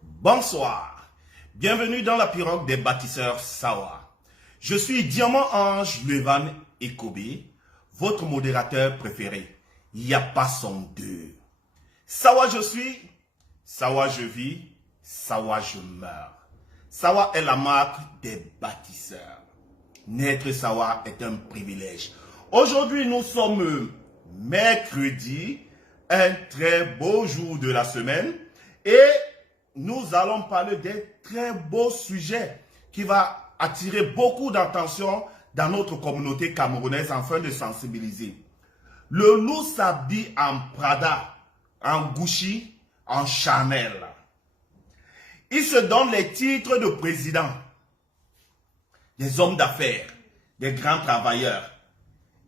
Bonsoir, bienvenue dans la pirogue des bâtisseurs Sawa. Je suis Diamant Ange Levan Ekobe, votre modérateur préféré. Il n'y a pas son deux. Sawa je suis, Sawa je vis, Sawa je meurs. Sawa est la marque des bâtisseurs. Naître Sawa est un privilège. Aujourd'hui nous sommes mercredi, un très beau jour de la semaine et nous allons parler d'un très beau sujet qui va attirer beaucoup d'attention dans notre communauté camerounaise afin de sensibiliser. Le loup s'habille en Prada, en Gucci, en Chanel. Il se donne les titres de président, des hommes d'affaires, des grands travailleurs.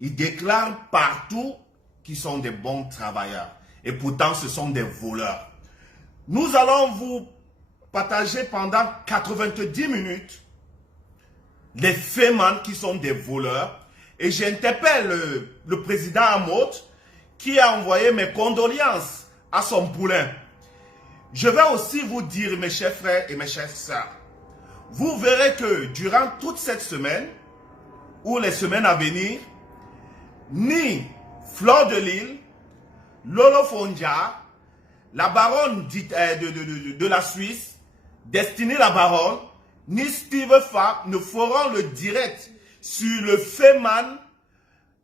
Il déclare partout qu'ils sont des bons travailleurs. Et pourtant, ce sont des voleurs. Nous allons vous partager pendant 90 minutes les fémans qui sont des voleurs. Et j'interpelle le président Amot qui a envoyé mes condoléances à son poulain. Je vais aussi vous dire, mes chers frères et mes chères sœurs, vous verrez que durant toute cette semaine, ou les semaines à venir, ni Fleur de Lille, Lolo Fondia, la baronne de la Suisse, Destinée la baronne, ni Steve Fab ne feront le direct sur le féman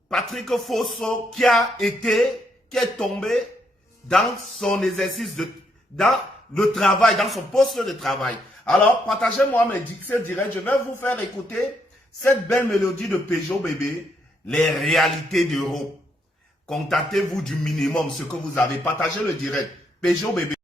Patrick Fosso qui est tombé dans son exercice, dans le travail, dans son poste de travail. Alors, partagez-moi mes dictées directs. Je vais vous faire écouter cette belle mélodie de Peugeot bébé, les réalités d'Europe. Contactez-vous du minimum, ce que vous avez. Partagez le direct. Peugeot bébé.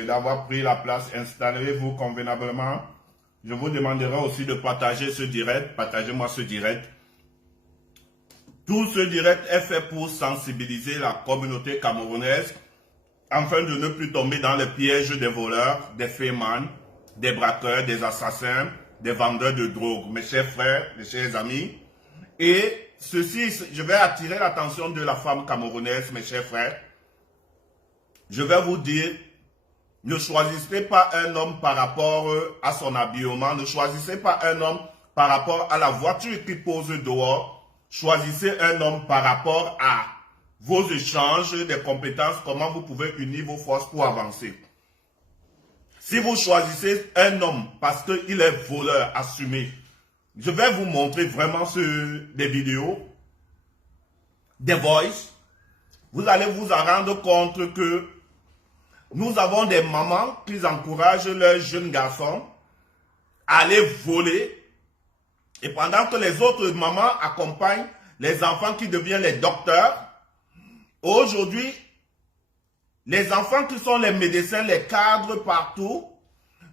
d'avoir pris la place. Installez-vous convenablement. Je vous demanderai aussi de partager ce direct. Partagez-moi ce direct. Tout ce direct est fait pour sensibiliser la communauté camerounaise afin de ne plus tomber dans les pièges des voleurs, des fémans, des braqueurs, des assassins, des vendeurs de drogue. Mes chers frères, mes chers amis. Et ceci, je vais attirer l'attention de la femme camerounaise, mes chers frères. Je vais vous dire, ne choisissez pas un homme par rapport à son habillement. Ne choisissez pas un homme par rapport à la voiture qu'il pose dehors. Choisissez un homme par rapport à vos échanges, des compétences, comment vous pouvez unir vos forces pour avancer. Si vous choisissez un homme parce qu'il est voleur assumé, je vais vous montrer vraiment des vidéos, des voices. Vous allez vous en rendre compte que nous avons des mamans qui encouragent leurs jeunes garçons à aller voler. Et pendant que les autres mamans accompagnent les enfants qui deviennent les docteurs, aujourd'hui, les enfants qui sont les médecins, les cadres partout,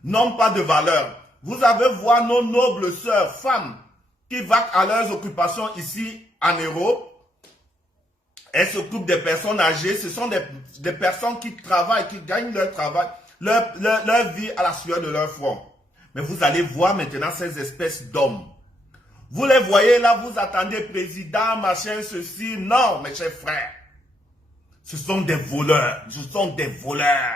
n'ont pas de valeur. Vous avez voir nos nobles sœurs, femmes, qui vaquent à leurs occupations ici en Europe. Elles s'occupent des personnes âgées. Ce sont des personnes qui travaillent, qui gagnent leur travail, leur vie à la sueur de leur front. Mais vous allez voir maintenant ces espèces d'hommes. Vous les voyez là, vous attendez président, machin, ceci. Non, mes chers frères. Ce sont des voleurs. Ce sont des voleurs.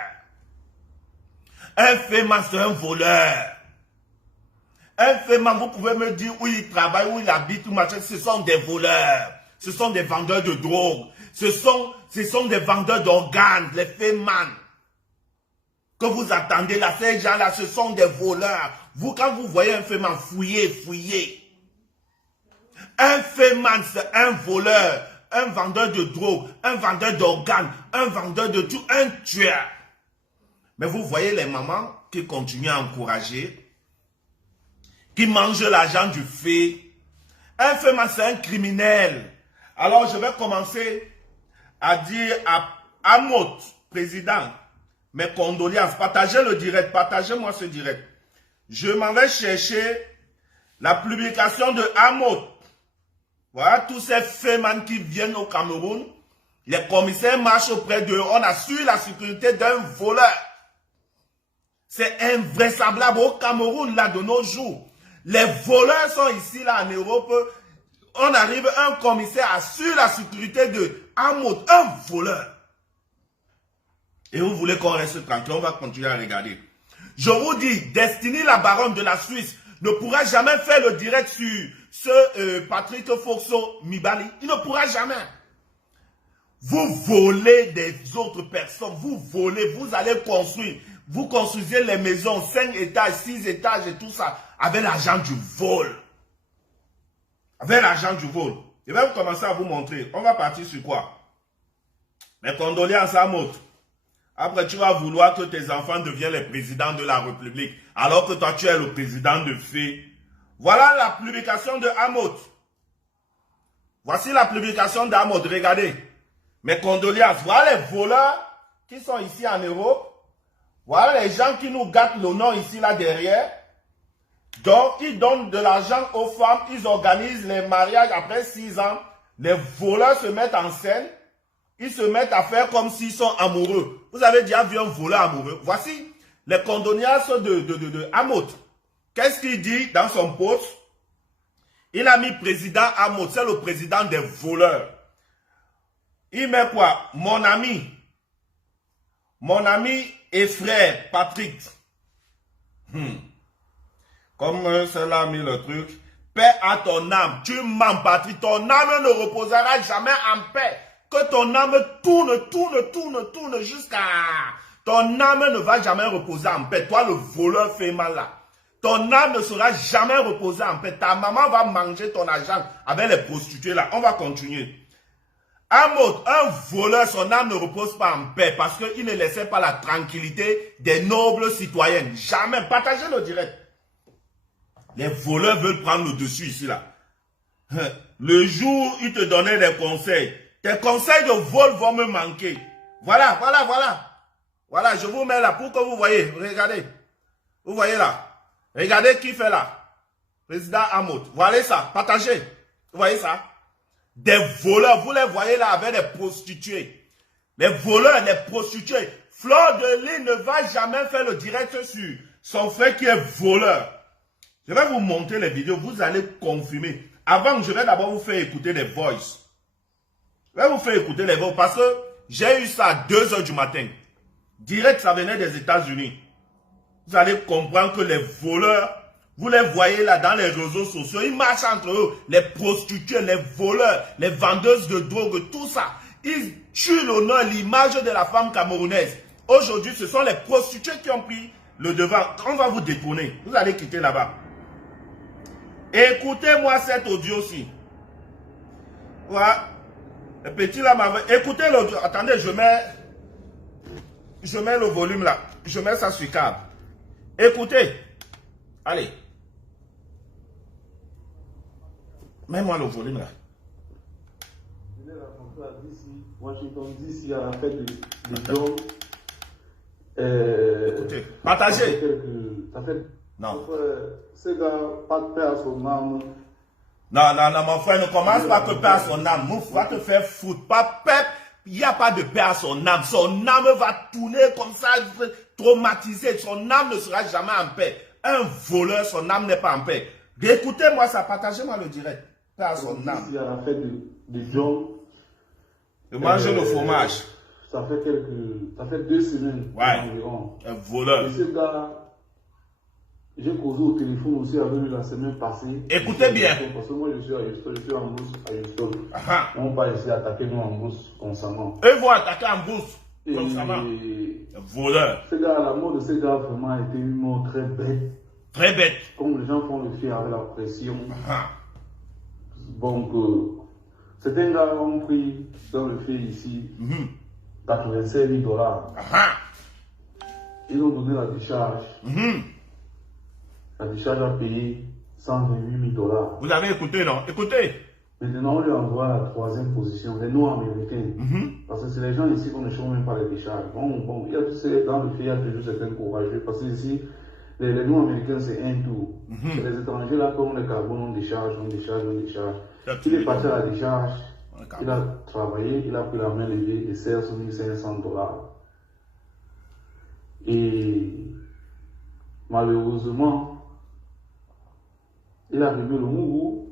Un féminin, c'est un voleur. Un féminin, vous pouvez me dire où il travaille, où il habite, où machin. Ce sont des voleurs. Ce sont des vendeurs de drogue. Ce sont des vendeurs d'organes, les fémins. Que vous attendez là, ces gens-là, ce sont des voleurs. Vous, quand vous voyez un fémin, fouillez. Un fémin, c'est un voleur, un vendeur de drogue, un vendeur d'organes, un vendeur de tout, un tueur. Mais vous voyez les mamans qui continuent à encourager, qui mangent l'argent du fait. Un fémin, c'est un criminel. Alors, je vais commencer à dire à Amot, président, mes condoléances. Partagez le direct, partagez-moi ce direct. Je m'en vais chercher la publication de Amot. Voilà tous ces fémins qui viennent au Cameroun. Les commissaires marchent auprès d'eux. On assure la sécurité d'un voleur. C'est invraisemblable au Cameroun, là, de nos jours. Les voleurs sont ici, là, en Europe. On arrive, un commissaire assure la sécurité de Amot, un voleur. Et vous voulez qu'on reste tranquille, on va continuer à regarder. Je vous dis, Destiny, la baronne de la Suisse, ne pourra jamais faire le direct sur ce Patrick Foxo Mibali. Il ne pourra jamais. Vous volez des autres personnes, vous volez, vous allez construire. Vous construisez les maisons, 5 étages, 6 étages et tout ça, avec l'argent du vol. Avec l'argent du vol. Je vais commencer à vous montrer. On va partir sur quoi? Mes condoléances à Amot. Après, tu vas vouloir que tes enfants deviennent les présidents de la République, alors que toi, tu es le président de fait. Voilà la publication de Amot. Voici la publication d'Amot. Regardez. Mes condoléances. Voilà les voleurs qui sont ici en Europe. Voilà les gens qui nous gâtent le nom ici, là, derrière. Donc, ils donnent de l'argent aux femmes. Ils organisent les mariages après 6 ans. Les voleurs se mettent en scène. Ils se mettent à faire comme s'ils sont amoureux. Vous avez déjà vu un voleur amoureux? Voici les condoléances de Amot. Qu'est-ce qu'il dit dans son post? Il a mis président Amot. C'est le président des voleurs. Il met quoi? Mon ami et frère Patrick. Comme cela a mis le truc. Paix à ton âme. Tu mens, Patrick. Ton âme ne reposera jamais en paix. Que ton âme tourne jusqu'à... Ton âme ne va jamais reposer en paix. Toi, le voleur fait mal là. Ton âme ne sera jamais reposée en paix. Ta maman va manger ton argent avec les prostituées là. On va continuer. Amot, un voleur, son âme ne repose pas en paix parce qu'il ne laissait pas la tranquillité des nobles citoyens. Jamais. Partagez le direct. Les voleurs veulent prendre le dessus ici là. Le jour où ils te donnaient des conseils, tes conseils de vol vont me manquer. Voilà. Voilà, je vous mets là pour que vous voyez. Regardez. Vous voyez là. Regardez qui fait là. Président Hamoud. Voilà ça. Partagez. Vous voyez ça? Des voleurs. Vous les voyez là avec des prostituées. Les voleurs, les prostituées. Fleur de Lys ne va jamais faire le direct sur son frère qui est voleur. Je vais vous montrer les vidéos. Vous allez confirmer. Avant, je vais d'abord vous faire écouter les voices. Je vais vous faire écouter les voix parce que j'ai eu ça à 2 h du matin. Direct, ça venait des États-Unis. Vous allez comprendre que les voleurs, vous les voyez là dans les réseaux sociaux, ils marchent entre eux. Les prostituées, les voleurs, les vendeuses de drogue, tout ça. Ils tuent l'honneur, l'image de la femme camerounaise. Aujourd'hui, ce sont les prostituées qui ont pris le devant. On va vous détourner. Vous allez quitter là-bas. Écoutez-moi cet audio-ci. Voilà. Le petit là m'avait... Écoutez l'audio. Attendez, je mets le volume là. Je mets ça sur câble. Écoutez. Allez. Mets-moi le volume là. Je l'ai rencontré à DC, Washington DC, à la fête des Dômes. Écoutez. Partagez. Ça fait... Non. C'est gars, pas de paix à son âme. Non, mon frère, ne commence pas que paix à son âme. Mouf, va te faire foutre. Pas paix. Il n'y a pas de paix à son âme. Son âme va tourner comme ça, traumatisé. Son âme ne sera jamais en paix. Un voleur, son âme n'est pas en paix. Écoutez-moi ça, partagez-moi le direct. Paix à son âme. Ici, à la fête des Dômes. De manger le fromage. Ça fait 2 semaines environ. Un voleur. Et ce gars, j'ai causé au téléphone aussi avec lui la semaine passée. Écoutez bien. Parce que moi je suis à en bourse à Houston. On va essayer d'attaquer nous en bourse constamment. Eux vont attaquer en bourse constamment. Un voleur. Ce gars, la mort de ce gars vraiment a été une mort très bête. Très bête. Comme les gens font le fait avec la pression. Donc, certains gars ont pris dans le fait ici 85 000 $. Ils ont donné la décharge. La décharge a payé 128 000 $. Vous avez écouté, non? Écoutez. Maintenant, on lui envoie à la 3e position, les Noirs américains. Parce que c'est les gens ici qu'on ne change même pas les décharges. Bon, il y a dans le fait, il y a toujours certains courageux. Parce que ici, les Noirs américains, c'est un tour. C'est les étrangers là, comme les carbone, on décharge. Il est parti à la décharge. Il a travaillé, il a pris la main levée et sert sur 1500 $. Et malheureusement, il a remis le Mougou.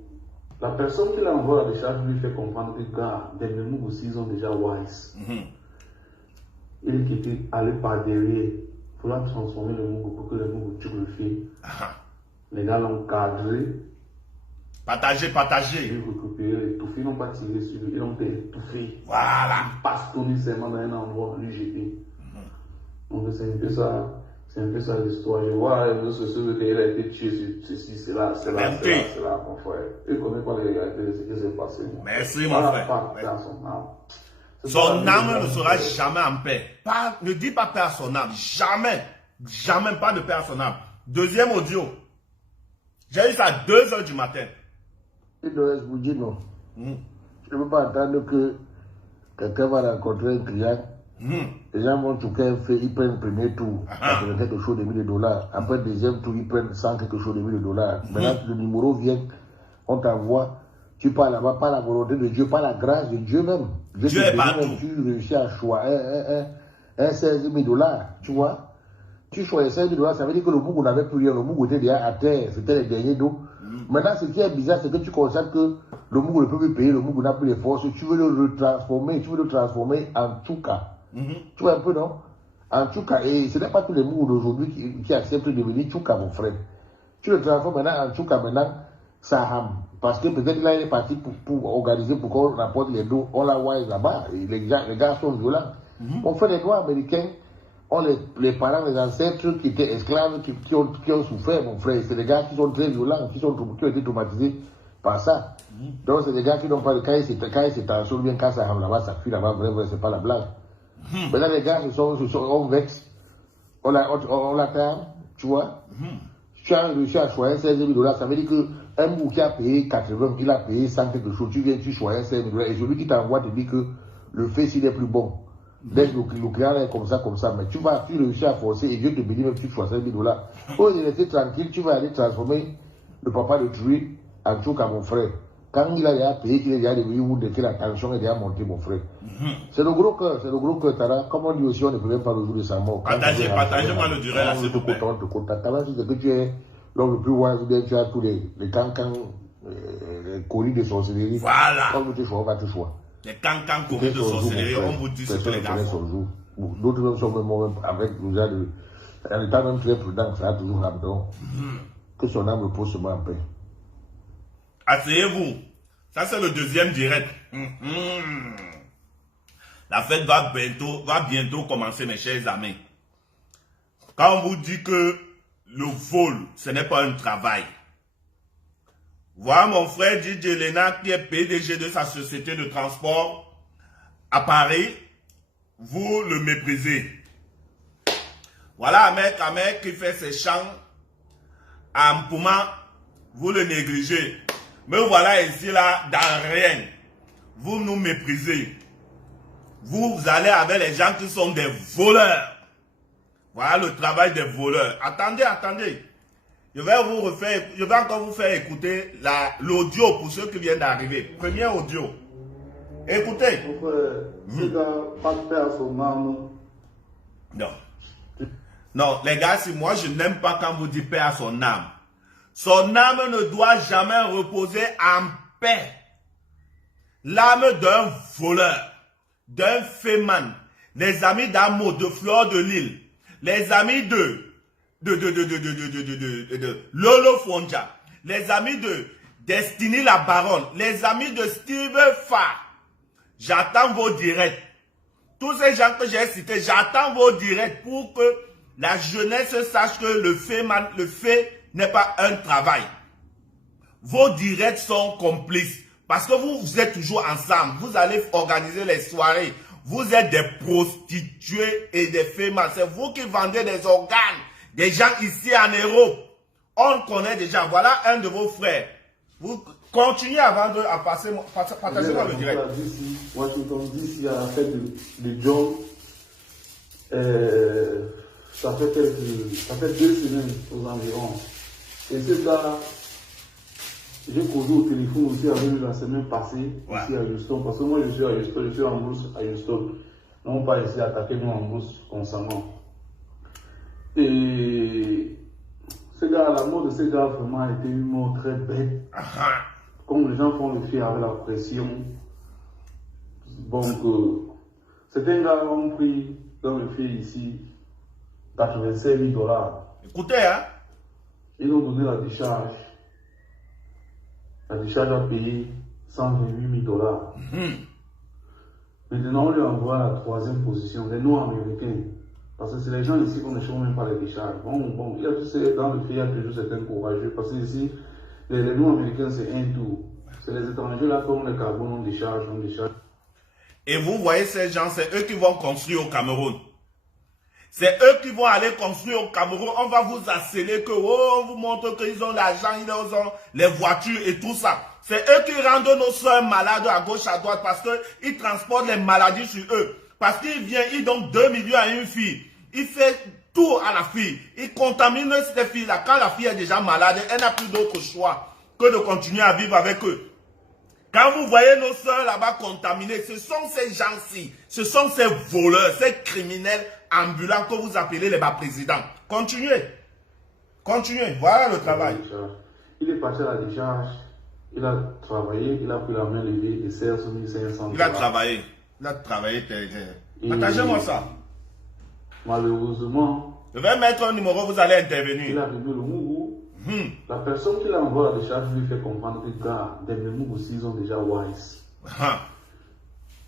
La personne qui l'envoie à la décharge lui fait comprendre que gars, des Mougou aussi, ils ont déjà wise. Il qui était allé par derrière. Il faudra transformer le Mougou pour que le Mougou tue le fil. Les gars l'ont cadré. Partagez. Ils ont récupéré les touffes, ils n'ont pas tiré sur lui, ils ont étouffé. Voilà. Ils passent tourner seulement dans un endroit, lui jeter. Donc c'est un peu ça. C'est un peu ça l'histoire. Je vois les réseaux sociaux qu'il a été tué sur ceci, c'est là, mon frère. Il ne connaît pas les réalités de ce qui s'est passé. Merci, mon frère. Son âme ne sera jamais en paix. Ne dis pas paix à son âme. Jamais. Jamais pas de paix à son âme. Deuxième audio. J'ai eu ça à 2 h du matin. Il doit vous dire non. Je ne peux pas attendre que quelqu'un va rencontrer un client. Les gens vont tout fait, ils prennent le premier tour, quelque chose de 1000 $. Après le deuxième tour, ils prennent 100 quelque chose de 1000 $. Maintenant, le numéro vient, on t'envoie, tu parles là-bas, pas la volonté de Dieu, pas la grâce de Dieu même. Dieu est partout. Tu réussis à choisir un 16 000 $, tu vois. Tu choisis 16 000 $, ça veut dire que le Mougou n'avait plus rien, le Mougou était déjà à terre, c'était les derniers dos. Maintenant, ce qui est bizarre, c'est que tu constates que le Mougou ne peut plus payer, le Mougou n'a plus les forces, tu veux le transformer en Tchouka. Tu vois un peu, non? En Tchouka, et ce n'est pas tous les Mougou d'aujourd'hui qui acceptent de devenir Tchouka, mon frère. Tu le transformes maintenant en Tchouka, maintenant, Saham. Parce que peut-être là, il est parti pour organiser, pour qu'on rapporte les dos, on la voit là-bas, et les gars sont violents. On fait les Noirs américains, on les parents, les ancêtres qui étaient esclaves, qui ont souffert, mon frère. C'est des gars qui sont très violents, qui ont été traumatisés par ça. Donc, c'est des gars qui n'ont pas de quand ils s'étendent, bien quand ça rentre là-bas, ça fuit là-bas, vrai, c'est pas la blague. Maintenant, les gars on vexe, on l'attend, tu vois. Tu as réussi à choisir 16 000 $, ça veut dire qu'un Mougou qui a payé 80, il a payé 100 quelque chose, tu viens, tu choisis 16 000 $, et celui qui t'envoie te dit que le fait, s'il est plus bon. Dès que le client est comme ça, mais tu réussir à forcer et Dieu te bénit même si tu choisis 1000 $. Oh, il était tranquille, tu vas aller transformer le papa de Truy en truc à mon frère. Quand il a déjà payé, qu'il est déjà devenu où que la tension est déjà montée, mon frère. C'est le gros cœur, Tara. Comme on dit aussi, on ne peut même pas le jour de sa mort. Partagez-moi le durée là, s'il vous plaît. Tara, c'est que tu es l'homme le plus wise, tu as tous les cancans colis de sorcellerie. Voilà. Comme tu choisis, tu choisis. Les cancans colis de sorcellerie, on vous dit ce que les gars font. D'autres même sont même avec nous, en étant même très prudent, ça a toujours l'abdon. Que son âme repose seulement en paix. Asseyez-vous. Ça, c'est le deuxième direct. La fête va bientôt commencer, mes chers amis. Quand on vous dit que le vol, ce n'est pas un travail. Voilà mon frère DJ Lena qui est PDG de sa société de transport à Paris. Vous le méprisez. Voilà un mec qui fait ses chants en Pouma. Vous le négligez. Mais voilà ici, là, dans rien. Vous nous méprisez. Vous allez avec les gens qui sont des voleurs. Voilà le travail des voleurs. Attendez. Je vais encore vous faire écouter l'audio pour ceux qui viennent d'arriver. Premier audio. Écoutez. Ce gars, pas de paix à son âme. Non, les gars, si moi je n'aime pas quand vous dites paix à son âme. Son âme ne doit jamais reposer en paix. L'âme d'un voleur, d'un féman, les amis d'Amo, de Fleur de Lille, les amis de Lolo Fonja, les amis de Destiny la Baronne, les amis de Steve Farr. J'attends vos directs. Tous ces gens que j'ai cités, j'attends vos directs pour que la jeunesse sache que le fait n'est pas un travail. Vos directs sont complices. Parce que vous êtes toujours ensemble. Vous allez organiser les soirées. Vous êtes des prostituées et des femmes. C'est vous qui vendez des organes. Des gens ici en Europe. On le connaît déjà. Voilà un de vos frères. Vous continuez à vendre, à passer, partagez-moi le direct. Washington DC à la fête de John. Ça fait 2 semaines aux environs. Et ce gars, j'ai causé au téléphone aussi avec lui la semaine passée, ici à Houston. Parce que moi je suis à Houston, je suis en brousse à Houston. Non pas ici attaquer nous en brousse constamment. Et ce gars, la mort de ce gars vraiment a été une mort très bête. Comme les gens font le fait avec la pression. Donc, certains gars ont pris dans le fait ici 85 000 $. Écoutez, hein. Ils ont donné la décharge. La décharge a payé 128 000 $. Maintenant, on lui envoie la 3e position, les Noirs américains. Parce que c'est les gens ici qu'on ne change même pas les décharges. Bon, il y a tout dans le pays, il y a toujours certains courageux. Parce que ici, les Noirs américains, c'est un tour. C'est les étrangers là qui ont les carbone, on décharge. Et vous voyez ces gens, c'est eux qui vont construire au Cameroun. C'est eux qui vont aller construire au Cameroun. On va vous asseller que, on vous montre qu'ils ont l'argent, ils ont les voitures et tout ça. C'est eux qui rendent nos soeurs malades à gauche, à droite parce qu'ils transportent les maladies sur eux. Parce qu'ils viennent, ils donnent 2 millions à une fille. Il fait tout à la fille. Il contamine cette fille-là. Quand la fille est déjà malade, elle n'a plus d'autre choix que de continuer à vivre avec eux. Quand vous voyez nos soeurs là-bas contaminées, ce sont ces gens-ci, ce sont ces voleurs, ces criminels ambulants que vous appelez les bas-présidents. Continuez. Voilà le travail. Il est parti à la décharge, il a travaillé, il a pris la main levée, il sert sur 1500 $. Il a travaillé. Partagez-moi ça. Malheureusement, je vais mettre un numéro, vous allez intervenir. Il a remis le Mougou. La personne qui l'envoie à la décharge lui fait comprendre que gars, des Mougou aussi, ils ont déjà wise.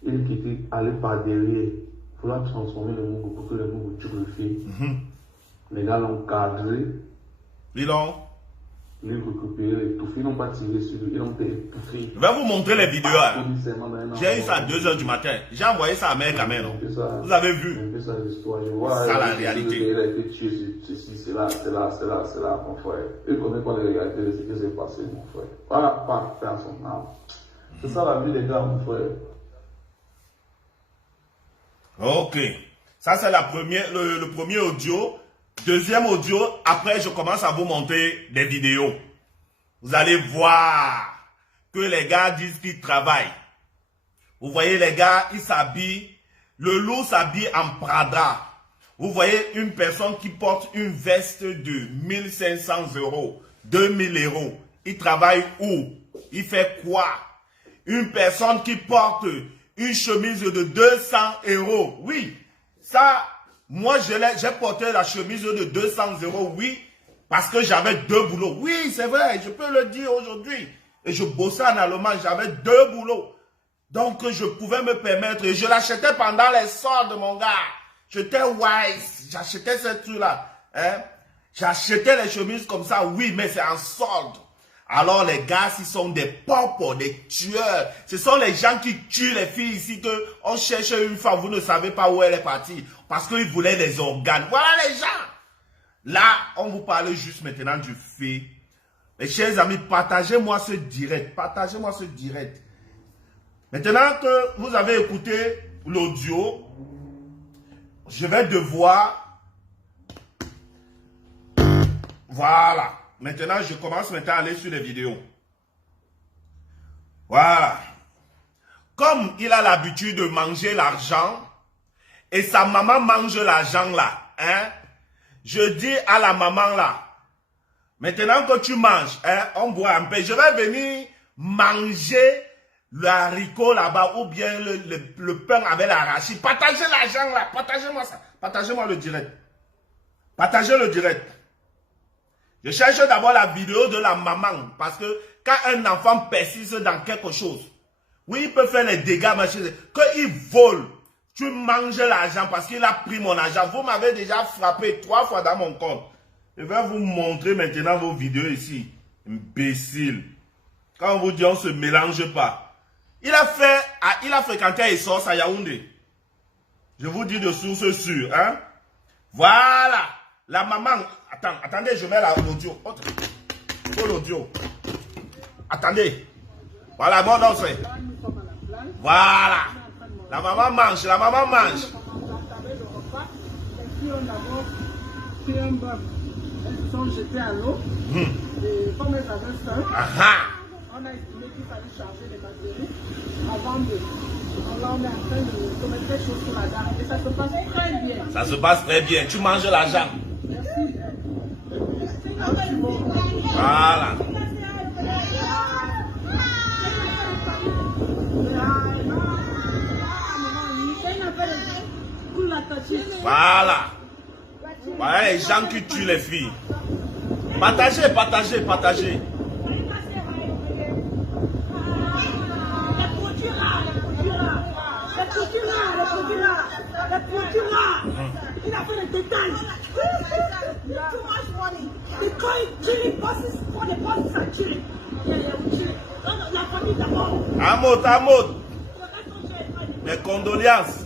Il qui était allé par derrière, il faudra transformer le Mougou pour que le Mougou tue le fait. Les gars l'ont cadré. Ils l'ont récupéré, tout ils n'ont pas tiré sur lui, ils l'ont payé. Je vais vous montrer les vidéos. J'ai eu ça à 2 h du matin. J'ai envoyé ça à mes caméras. Vous avez vu? Ça la réalité. Il a été tué, ceci, c'est là, mon frère. Il ne connaît pas les réalités de ce qui s'est passé, mon frère. Pas faire son âme. C'est ça la vie des gars, mon frère. Ok. Ça, c'est le premier audio. Deuxième audio, après, je commence à vous montrer des vidéos. Vous allez voir que les gars disent qu'ils travaillent. Vous voyez, les gars, ils s'habillent. Le loup s'habille en Prada. Vous voyez une personne qui porte une veste de 1500 €, 2000 €. Il travaille où? Il fait quoi? Une personne qui porte une chemise de 200 €. Oui, ça, moi j'ai porté la chemise de 200 €, oui, parce que j'avais 2 boulots. Oui, c'est vrai, je peux le dire aujourd'hui. Et je bossais en Allemagne, j'avais 2 boulots. Donc, je pouvais me permettre. Et je l'achetais pendant les soldes, mon gars. J'étais wise. J'achetais ces trucs-là. Hein? J'achetais les chemises comme ça, oui, mais c'est en solde. Alors, les gars, ils sont des popos, des tueurs. Ce sont les gens qui tuent les filles ici, que on cherche une femme, vous ne savez pas où elle est partie. Parce qu'ils voulaient des organes. Voilà les gens. Là, on vous parle juste maintenant du fait. Mes chers amis, partagez-moi ce direct. Partagez-moi ce direct. Maintenant que vous avez écouté l'audio, je vais devoir... Voilà. Maintenant, je commence maintenant à aller sur les vidéos. Voilà. Comme il a l'habitude de manger l'argent, et sa maman mange l'argent là, hein, je dis à la maman là, maintenant que tu manges, hein, on boit un peu, je vais venir manger le haricot là-bas ou bien le pain avec l'arachide. Partagez l'argent là, partagez-moi ça. Partagez-moi le direct. Partagez le direct. Je cherche d'abord la vidéo de la maman parce que quand un enfant persiste dans quelque chose, oui, il peut faire les dégâts, mais quand il vole, tu manges l'argent parce qu'il a pris mon argent. Vous m'avez déjà frappé 3 fois dans mon compte. Je vais vous montrer maintenant vos vidéos ici. Imbécile. Quand on vous dit on ne se mélange pas. Il a fréquenté Essos à Yaoundé. Je vous dis de source sûre, hein. Voilà. La maman, attendez, je mets l'audio. Oh, l'audio. Attendez. Voilà, bon, non, c'est. Voilà. La maman mange, la maman mange. Elles sont jetées à l'eau. Et comme elles avaient faim, on a estimé qu'il fallait charger les batteries avant de... Là, on est en train de mettre quelque chose sur la gare. Et ça se passe très bien. Ça se passe très bien. Tu manges l'argent. Merci. Voilà. Voilà. Voilà les gens qui tuent les filles. Partagez, partagez, partagez. Il a fait le détail. Too much money. They call it chili buses for the buses are chili. La famille d'abord. Amout, Amout. Mes condoléances.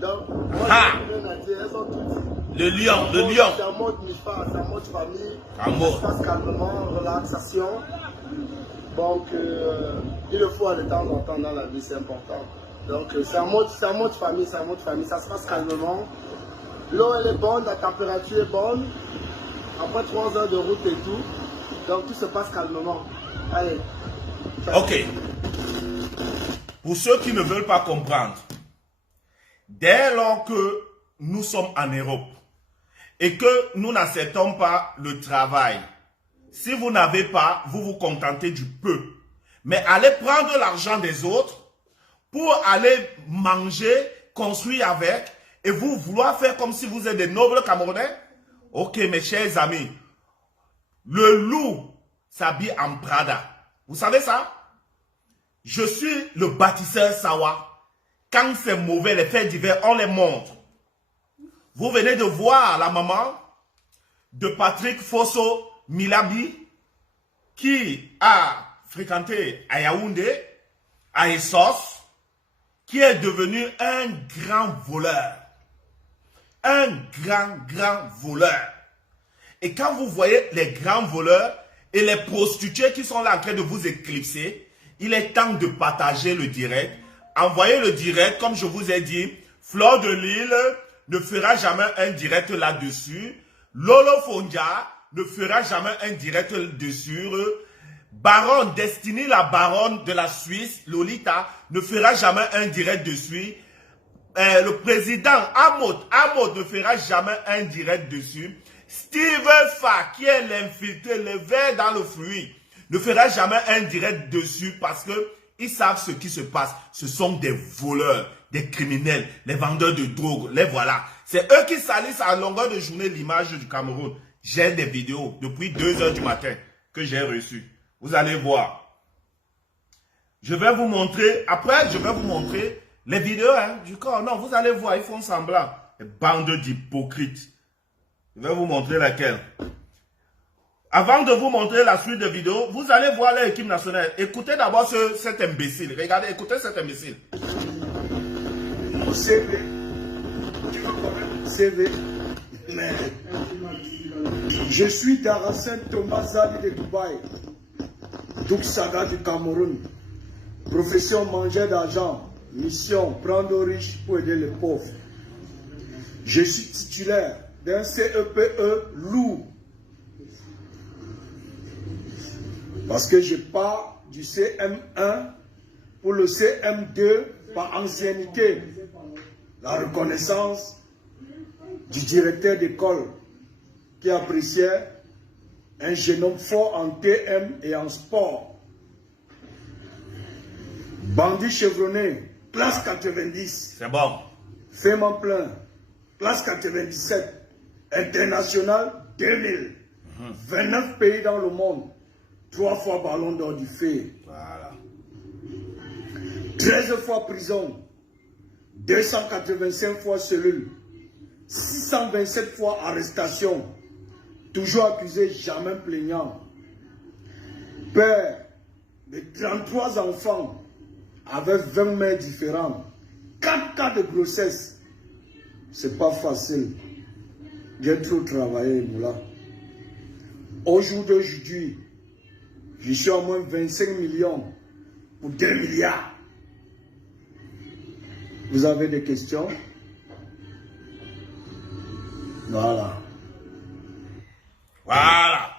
Donc, elles sont toutes. Le lion, le lion. C'est un mode famille. Amour. Ça se passe calmement, relaxation. Donc, il le faut de temps en temps dans la vie, c'est important. Donc, c'est un mode famille, ça se passe calmement. L'eau, elle est bonne, la température est bonne. Après 3 heures de route et tout. Donc, tout se passe calmement. Allez. Ok. Pour ceux qui ne veulent pas comprendre, dès lors que nous sommes en Europe et que nous n'acceptons pas le travail, si vous n'avez pas, vous vous contentez du peu. Mais allez prendre l'argent des autres pour aller manger, construire avec, et vous vouloir faire comme si vous êtes des nobles Camerounais. Ok, mes chers amis, le loup s'habille en Prada. Vous savez ça? Je suis le bâtisseur Sawa. Quand c'est mauvais, les faits divers, on les montre. Vous venez de voir la maman de Patrick Fosso Milabi qui a fréquenté à Yaoundé, à Essos, qui est devenu un grand voleur. Un grand voleur. Et quand vous voyez les grands voleurs et les prostituées qui sont là en train de vous éclipser, il est temps de partager le direct envoyez le direct, comme je vous ai dit. Fleur de Lille ne fera jamais un direct là-dessus. Lolo Fondia ne fera jamais un direct dessus. Baronne, Destiny, la baronne de la Suisse, Lolita, ne fera jamais un direct dessus. Le président Amod ne fera jamais un direct dessus. Steve Fa, qui est l'infiltré, le ver dans le fruit, ne fera jamais un direct dessus parce que ils savent ce qui se passe. Ce sont des voleurs, des criminels, les vendeurs de drogue, les voilà. C'est eux qui salissent à longueur de journée l'image du Cameroun. J'ai des vidéos depuis 2 h du matin que j'ai reçues. Vous allez voir. Je vais vous montrer, après je vais vous montrer les vidéos du corps. Non, vous allez voir, ils font semblant. Les bandes d'hypocrites. Je vais vous montrer laquelle. Avant de vous montrer la suite de vidéos, vous allez voir l'équipe nationale. Écoutez d'abord cet imbécile. Regardez, écoutez cet imbécile. CV. Tu veux connaître CV? Mais je suis Darasen Thomas Zali de Dubaï. Douk Saga du Cameroun. Profession manger d'argent. Mission prendre aux riches pour aider les pauvres. Je suis titulaire d'un CEPE lourd. Parce que je pars du CM1 pour le CM2 par ancienneté. La reconnaissance du directeur d'école qui appréciait un jeune homme fort en TM et en sport. Bandit chevronné, classe 90. C'est bon. Fais-moi plein, classe 97. International 2000. 29 pays dans le monde. 3 fois ballon d'or du fait. Voilà. 13 fois prison. 285 fois cellule. 627 fois arrestation. Toujours accusé, jamais plaignant. Père de 33 enfants avec 20 mères différentes. 4 cas de grossesse. C'est pas facile. J'ai trop travaillé, Moula. Au jour d'aujourd'hui, je suis à moins 25 millions pour 2 milliards. Vous avez des questions? Voilà. Voilà.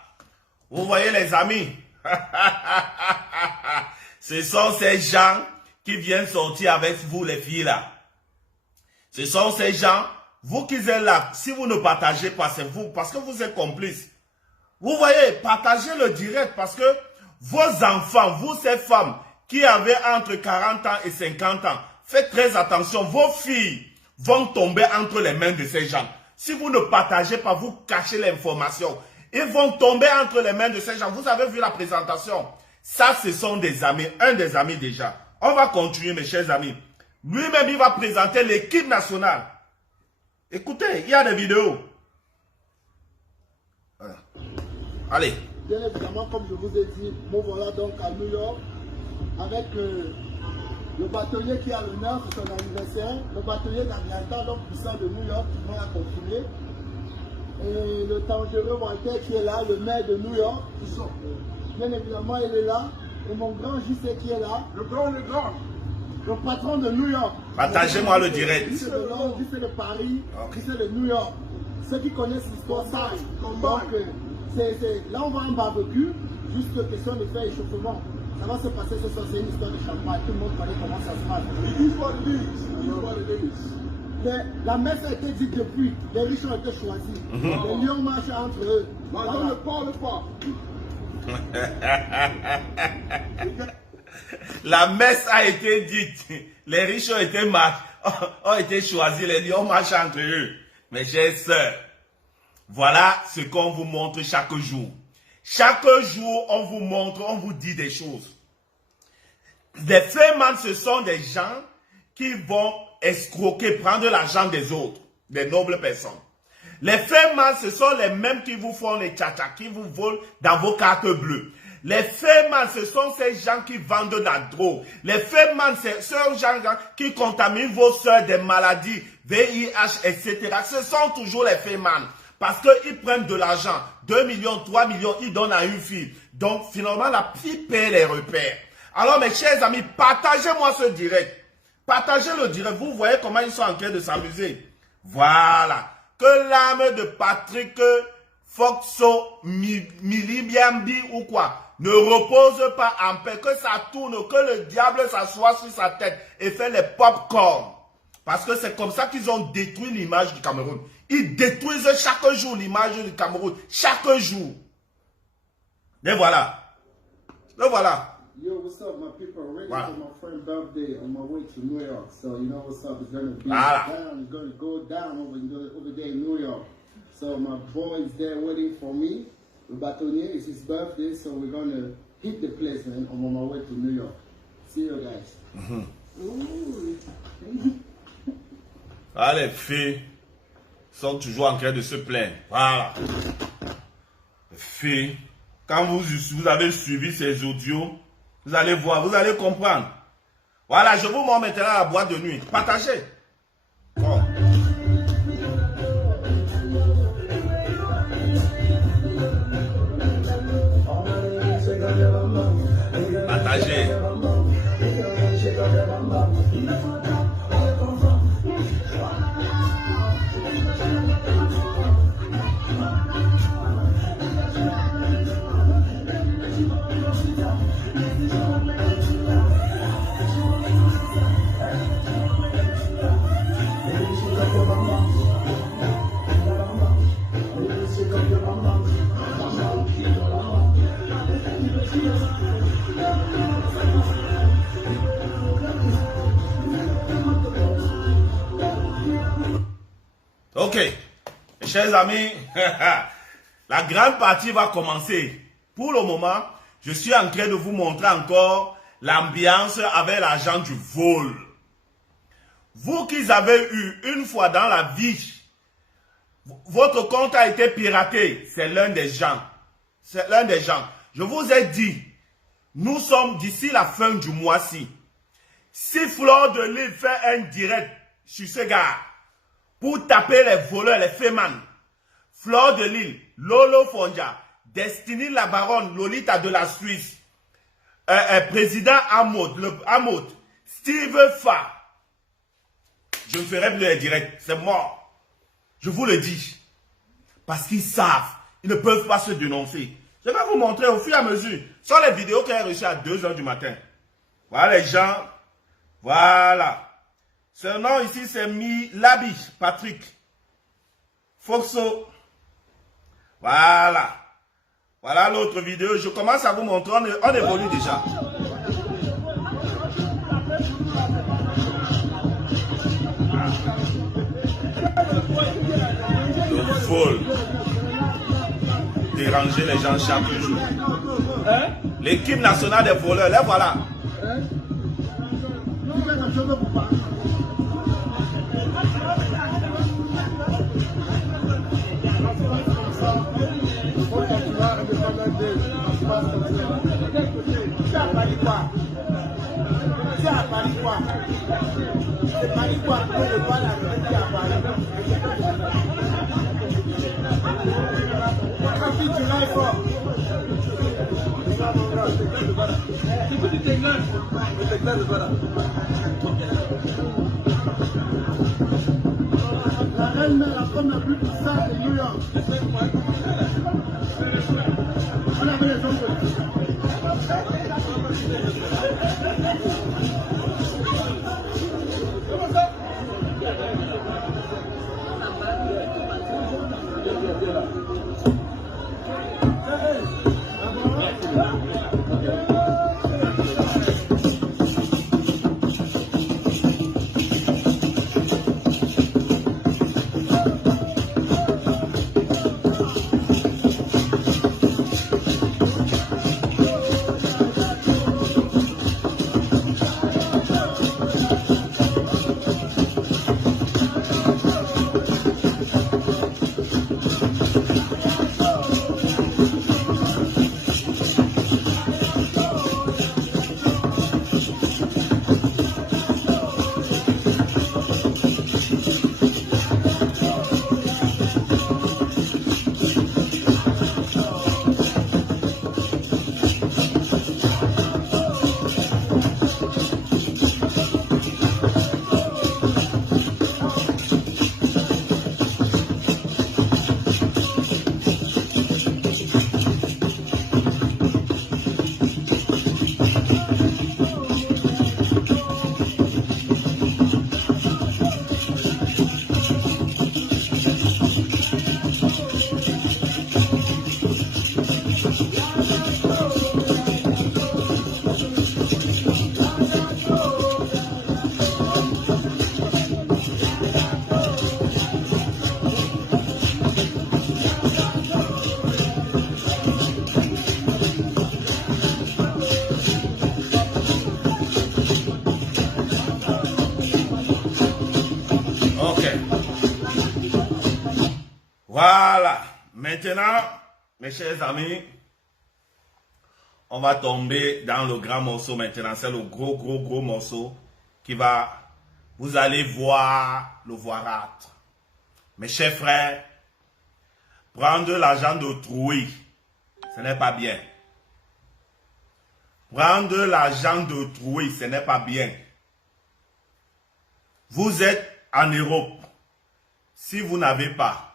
Vous voyez les amis? Ce sont ces gens qui viennent sortir avec vous les filles là. Ce sont ces gens, vous qui êtes là, si vous ne partagez pas, c'est vous, parce que vous êtes complices. Vous voyez, partagez le direct parce que vos enfants, vous ces femmes qui avez entre 40 ans et 50 ans, faites très attention, vos filles vont tomber entre les mains de ces gens. Si vous ne partagez pas, vous cachez l'information. Ils vont tomber entre les mains de ces gens. Vous avez vu la présentation. Ça, ce sont des amis, un des amis déjà. On va continuer, mes chers amis. Lui-même, il va présenter l'équipe nationale. Écoutez, il y a des vidéos. Voilà. Allez. Bien évidemment, comme je vous ai dit, nous voilà donc à New York avec le bâtonnier qui a l'honneur, c'est son anniversaire. Le bâtonnier d'Atlanta, donc puissant de New York, qui va confirmer. Et le dangereux Walter qui est là, le maire de New York. Bien évidemment, il est là. Et mon grand JC qui est là. Le grand. Le patron de New York. Partagez-moi le direct. JC de Londres, JC de Paris, JC de New York. Ceux qui connaissent l'histoire savent. Donc, là, on va en barbecue. Juste question de faire échauffement. Ça va se passer ce soir, c'est une histoire de champagne. Tout le monde connaît comment ça se passe. La messe a été dite depuis. Les riches ont été choisis. Les lions marchent entre eux. Maintenant, ne parle pas. La messe a été dite. Les riches ont été choisis. Les lions marchent entre eux. Mes chers sœurs, voilà ce qu'on vous montre chaque jour. Chaque jour, on vous montre, on vous dit des choses. Des frémans, ce sont des gens qui vont escroquer, prendre l'argent des autres, des nobles personnes. Les frémans, ce sont les mêmes qui vous font les tchatchas, qui vous volent dans vos cartes bleues. Les frémans, ce sont ces gens qui vendent de la drogue. Les frémans, c'est ces gens qui contaminent vos soeurs des maladies, VIH, etc. Ce sont toujours les frémans. Parce qu'ils prennent de l'argent, 2 millions, 3 millions, ils donnent à une fille. Donc, finalement, la fille paie les repères. Alors, mes chers amis, partagez-moi ce direct. Partagez le direct. Vous voyez comment ils sont en train de s'amuser. Voilà. Que l'âme de Patrick Foxo Milibiambi ou quoi ne repose pas en paix. Que ça tourne, que le diable s'assoie sur sa tête et fait les pop-corn. Parce que c'est comme ça qu'ils ont détruit l'image du Cameroun. Ils détruisent chaque jour l'image du Cameroun. Chaque jour. Et voilà. Et voilà. Yo, what's up, my people? Ready Wow. for my friend's birthday on my way to New York. So, you know what's up? It's going to be Voilà. down. It's going to go down over there in New York. So, my boy is there waiting for me. Le bâtonnier, it's his birthday. So, we're going to hit the place, man. I'm on my way to New York. See you guys. Ah, les filles sont toujours en train de se plaindre. Voilà. Les filles, quand vous avez suivi ces audios, vous allez voir, vous allez comprendre. Voilà, je vous montre maintenant la boîte de nuit. Partagez. Bon. Partagez. Ok, chers amis, la grande partie va commencer. Pour le moment, je suis en train de vous montrer encore l'ambiance avec l'agent du vol. Vous qui avez eu une fois dans la vie, votre compte a été piraté, c'est l'un des gens. C'est l'un des gens. Je vous ai dit, nous sommes d'ici la fin du mois-ci. Si Fleur de Lille fait un direct sur ce gars, pour taper les voleurs, les fémans, Fleur de Lille, Lolo Fonja, Destiny la baronne, Lolita de la Suisse, président Amod, Steve Fa, je ne ferai plus les directs, c'est mort. Je vous le dis. Parce qu'ils savent, ils ne peuvent pas se dénoncer. Je vais vous montrer au fur et à mesure. Ce sont les vidéos qu'elle a reçues à 2 h du matin. Voilà les gens. Voilà. Ce nom ici, c'est Milabi, Patrick. Foxo. Voilà. Voilà l'autre vidéo. Je commence à vous montrer. On évolue déjà. Le vol. Déranger les gens chaque jour. L'équipe nationale des voleurs, là voilà. La reine, la femme la plus puissante de New York. On avait les hommes politiques. Voilà. Maintenant, mes chers amis, on va tomber dans le grand morceau maintenant. C'est le gros morceau qui va... Vous allez voir le voirâtre. Mes chers frères, prendre l'argent d'autrui, ce n'est pas bien. Prendre l'argent d'autrui, ce n'est pas bien. Vous êtes en Europe. Si vous n'avez pas,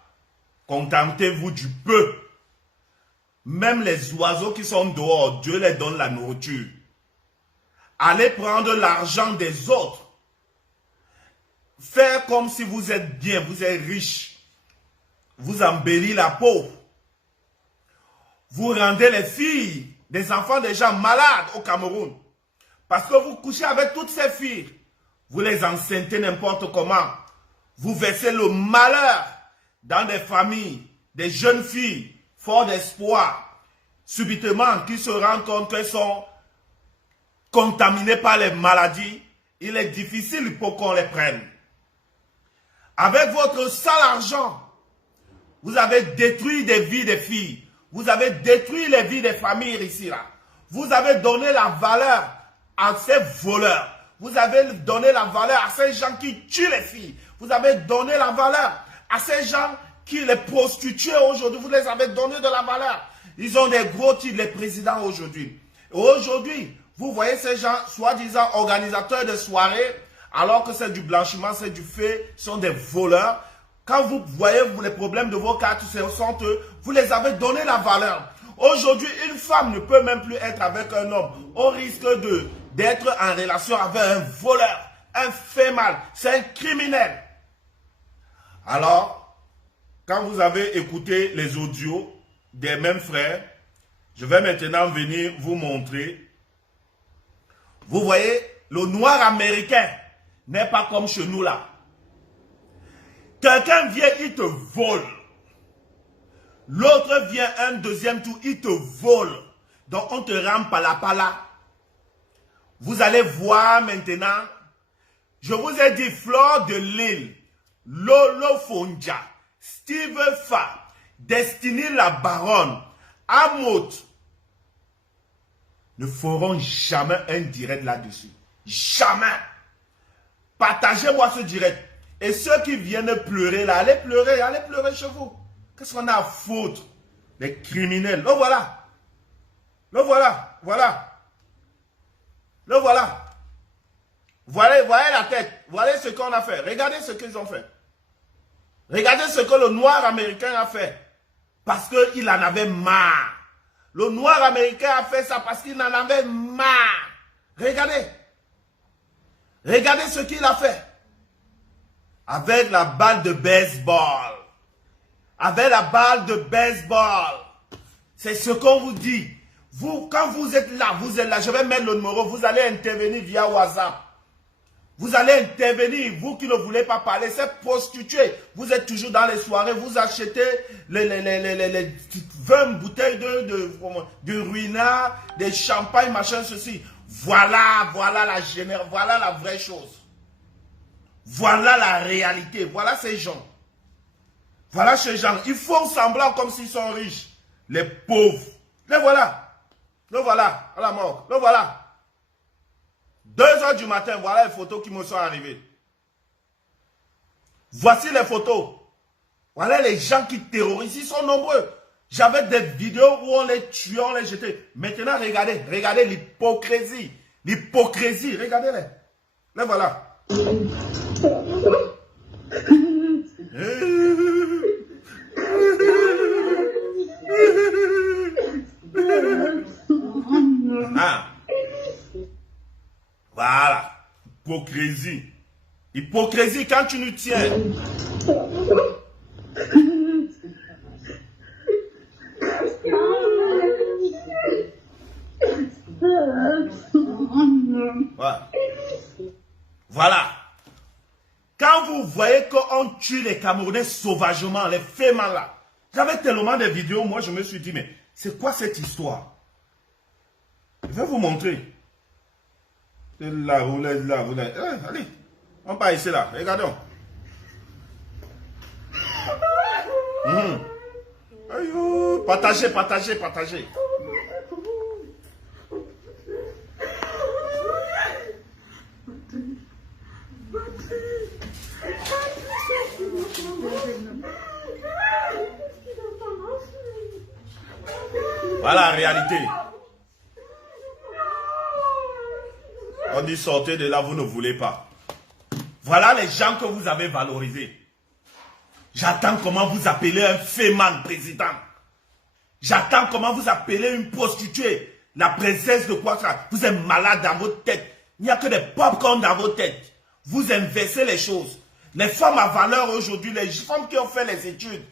contentez-vous du peu. Même les oiseaux qui sont dehors, Dieu les donne la nourriture. Allez prendre l'argent des autres. Faire comme si vous êtes bien, vous êtes riche. Vous embellissez la pauvre. Vous rendez les filles, des enfants déjà malades au Cameroun. Parce que vous couchez avec toutes ces filles. Vous les enceintez n'importe comment. Vous versez le malheur dans des familles, des jeunes filles, forts d'espoir. Subitement, qui se rendent compte qu'elles sont contaminées par les maladies, il est difficile pour qu'on les prenne. Avec votre sale argent, vous avez détruit des vies des filles. Vous avez détruit les vies des familles ici, là. Vous avez donné la valeur à ces voleurs. Vous avez donné la valeur à ces gens qui tuent les filles. Vous avez donné la valeur à ces gens qui les prostituent aujourd'hui. Vous les avez donné de la valeur. Ils ont des gros titres, les présidents aujourd'hui. Aujourd'hui, vous voyez ces gens, soi-disant organisateurs de soirées, alors que c'est du blanchiment, c'est du fait, sont des voleurs. Quand vous voyez les problèmes de vos cartes, vous les avez donné la valeur. Aujourd'hui, une femme ne peut même plus être avec un homme au risque d'être en relation avec un voleur, un fait mal, c'est un criminel. Alors, quand vous avez écouté les audios des mêmes frères, je vais maintenant venir vous montrer. Vous voyez, le noir américain n'est pas comme chez nous là. Quelqu'un vient, il te vole. L'autre vient un deuxième tour, il te vole. Donc on te rend pala. Vous allez voir maintenant. Je vous ai dit Fleur de Lille, Lolo Fonja, Steve Fa, Destiny la Baronne, Amot ne feront jamais un direct là-dessus. Jamais. Partagez-moi ce direct. Et ceux qui viennent pleurer là, allez pleurer chez vous. Qu'est-ce qu'on a à foutre? Les criminels. Le voilà. Le voilà. Voilà. Le voilà. Voyez la tête. Voyez ce qu'on a fait. Regardez ce qu'ils ont fait. Regardez ce que le noir américain a fait. Parce qu'il en avait marre. Le noir américain a fait ça parce qu'il en avait marre. Regardez. Regardez ce qu'il a fait. Avec la balle de baseball. Avec la balle de baseball. C'est ce qu'on vous dit. Vous, quand vous êtes là, je vais mettre le numéro, vous allez intervenir via WhatsApp. Vous allez intervenir, vous qui ne voulez pas parler, c'est prostitué. Vous êtes toujours dans les soirées, vous achetez les 20 bouteilles de ruinard, des champagnes, machin, ceci. Voilà la vraie chose. Voilà la réalité. Voilà ces gens. Voilà ces gens. Ils font semblant comme s'ils sont riches. Les pauvres. Les voilà. Le voilà. À la mort. Le voilà. 2 h du matin. Voilà les photos qui me sont arrivées. Voici les photos. Voilà les gens qui terrorisent. Ils sont nombreux. J'avais des vidéos où on les tuait, on les jetait. Maintenant, regardez. Regardez l'hypocrisie. L'hypocrisie. Regardez-les. Les voilà. Ah. Voilà. Hypocrisie. Hypocrisie quand tu nous tiens. Voilà. Voilà. Quand vous voyez qu'on tue les Camerounais sauvagement, les faits mal là. J'avais tellement de vidéos, moi je me suis dit, mais c'est quoi cette histoire? Je vais vous montrer. Là, allez, on part ici là, regardons. Partagez, partagez, partagez. Voilà la réalité. On dit sortez de là, vous ne voulez pas. Voilà les gens que vous avez valorisés. J'attends comment vous appelez un féman président. J'attends comment vous appelez une prostituée, la princesse de quoi ça. Vous êtes malade dans votre tête. Il n'y a que des pop-corn dans votre tête. Vous inversez les choses. Les femmes à valeur aujourd'hui, les femmes qui ont fait les études,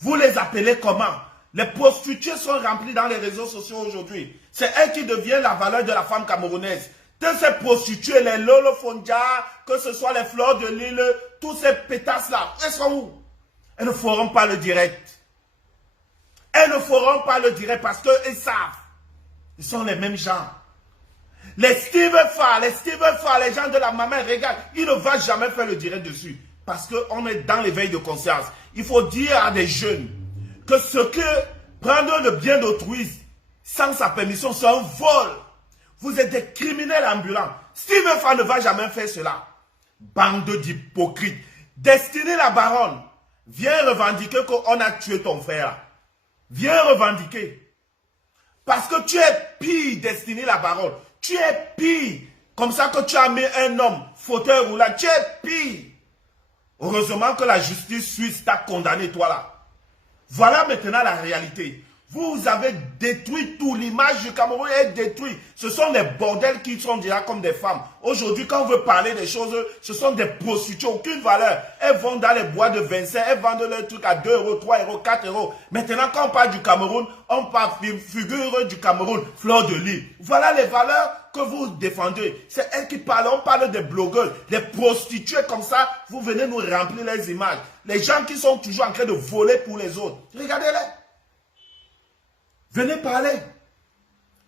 vous les appelez comment? Les prostituées sont remplies dans les réseaux sociaux aujourd'hui. C'est elles qui deviennent la valeur de la femme camerounaise. Toutes ces prostituées, les Lolo Fondia, que ce soit les Fleurs de Lille, tous ces pétasses-là, elles sont où? Elles ne feront pas le direct. Elles ne feront pas le direct parce qu'ils savent. Ils sont les mêmes gens. Les Steve Farr, les gens de la maman, regarde, ils ne vont jamais faire le direct dessus. Parce qu'on est dans l'éveil de conscience. Il faut dire à des jeunes que ce que prendre le bien d'autrui sans sa permission, c'est un vol. Vous êtes des criminels ambulants. Steve Farr ne va jamais faire cela. Bande d'hypocrites. Destinée la baronne, viens revendiquer qu'on a tué ton frère. Viens revendiquer. Parce que tu es pire, Destinée la baronne. Tu es pire. Comme ça que tu as mis un homme, fauteuil roulant. Tu es pire. Heureusement que la justice suisse t'a condamné, toi là. Voilà maintenant la réalité. Vous avez détruit tout. L'image du Cameroun est détruite. Ce sont des bordels qui sont déjà comme des femmes. Aujourd'hui, quand on veut parler des choses, ce sont des prostituées, aucune valeur. Elles vont dans les bois de Vincennes, elles vendent leurs trucs à 2 euros, 3 euros, 4 euros. Maintenant, quand on parle du Cameroun, on parle figure du Cameroun, Fleur de Lille. Voilà les valeurs que vous défendez. C'est elles qui parlent. On parle des blogueurs, des prostituées comme ça. Vous venez nous remplir les images. Les gens qui sont toujours en train de voler pour les autres. Regardez-les. Venez parler.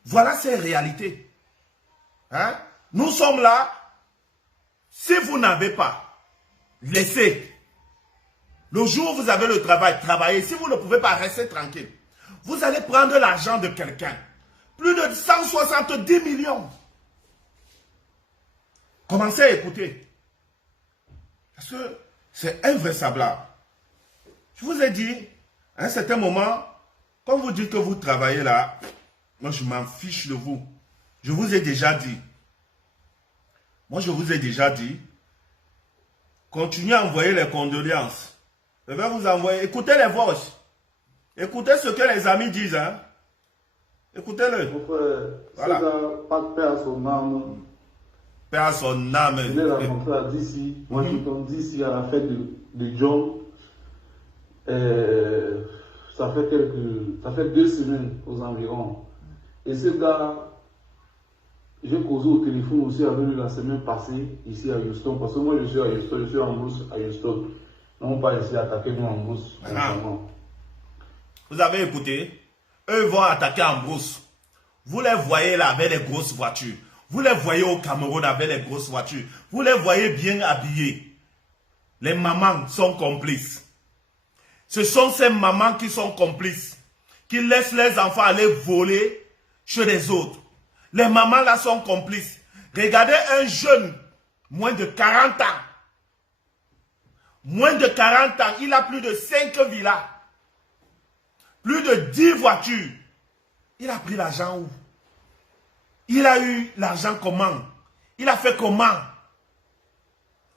Voilà ces réalités. Hein? Nous sommes là. Si vous n'avez pas, laissez. Le jour où vous avez le travail, travaillez. Si vous ne pouvez pas, restez tranquille. Vous allez prendre l'argent de quelqu'un. Plus de 170 millions. Commencez à écouter. Parce que c'est invraisemblable. Je vous ai dit, à un certain moment, quand vous dites que vous travaillez là, moi je m'en fiche de vous. Je vous ai déjà dit. Moi je vous ai déjà dit. Continuez à envoyer les condoléances. Je vais vous envoyer. Écoutez les voix. Écoutez ce que les amis disent. Hein. Écoutez-le. Voilà. Pas de paix à son âme. Paix à son âme. Je l'ai rencontré à DC. Moi je tombe d'ici à la fête de John. Ça fait 2 semaines aux environs. Et ce gars, j'ai causé au téléphone aussi avec lui la semaine passée, ici à Houston. Parce que moi, je suis à Houston, je suis en brousse à Houston. Non, pas ici attaquer nous en brousse. Vous avez écouté? Eux vont attaquer en brousse. Vous les voyez là avec les grosses voitures. Vous les voyez au Cameroun avec les grosses voitures. Vous les voyez bien habillés. Les mamans sont complices. Ce sont ces mamans qui sont complices, qui laissent les enfants aller voler chez les autres. Les mamans là sont complices. Regardez un jeune, moins de 40 ans. Moins de 40 ans, il a plus de 5 villas. Plus de 10 voitures. Il a pris l'argent où? Il a eu l'argent comment? Il a fait comment?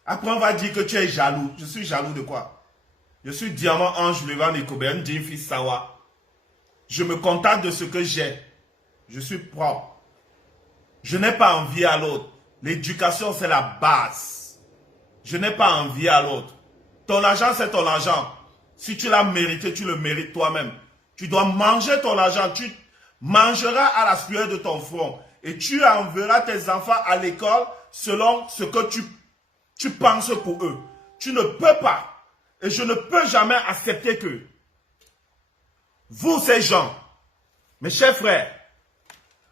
Après on va dire que tu es jaloux. Je suis jaloux de quoi? Je suis Diamant Ange Levan Ekobé, un fils Sawa. Je me contente de ce que j'ai. Je suis propre. Je n'ai pas envie à l'autre. L'éducation, c'est la base. Je n'ai pas envie à l'autre. Ton argent, c'est ton argent. Si tu l'as mérité, tu le mérites toi-même. Tu dois manger ton argent. Tu mangeras à la sueur de ton front. Et tu enverras tes enfants à l'école selon ce que tu penses pour eux. Tu ne peux pas. Et je ne peux jamais accepter que vous, ces gens, mes chers frères,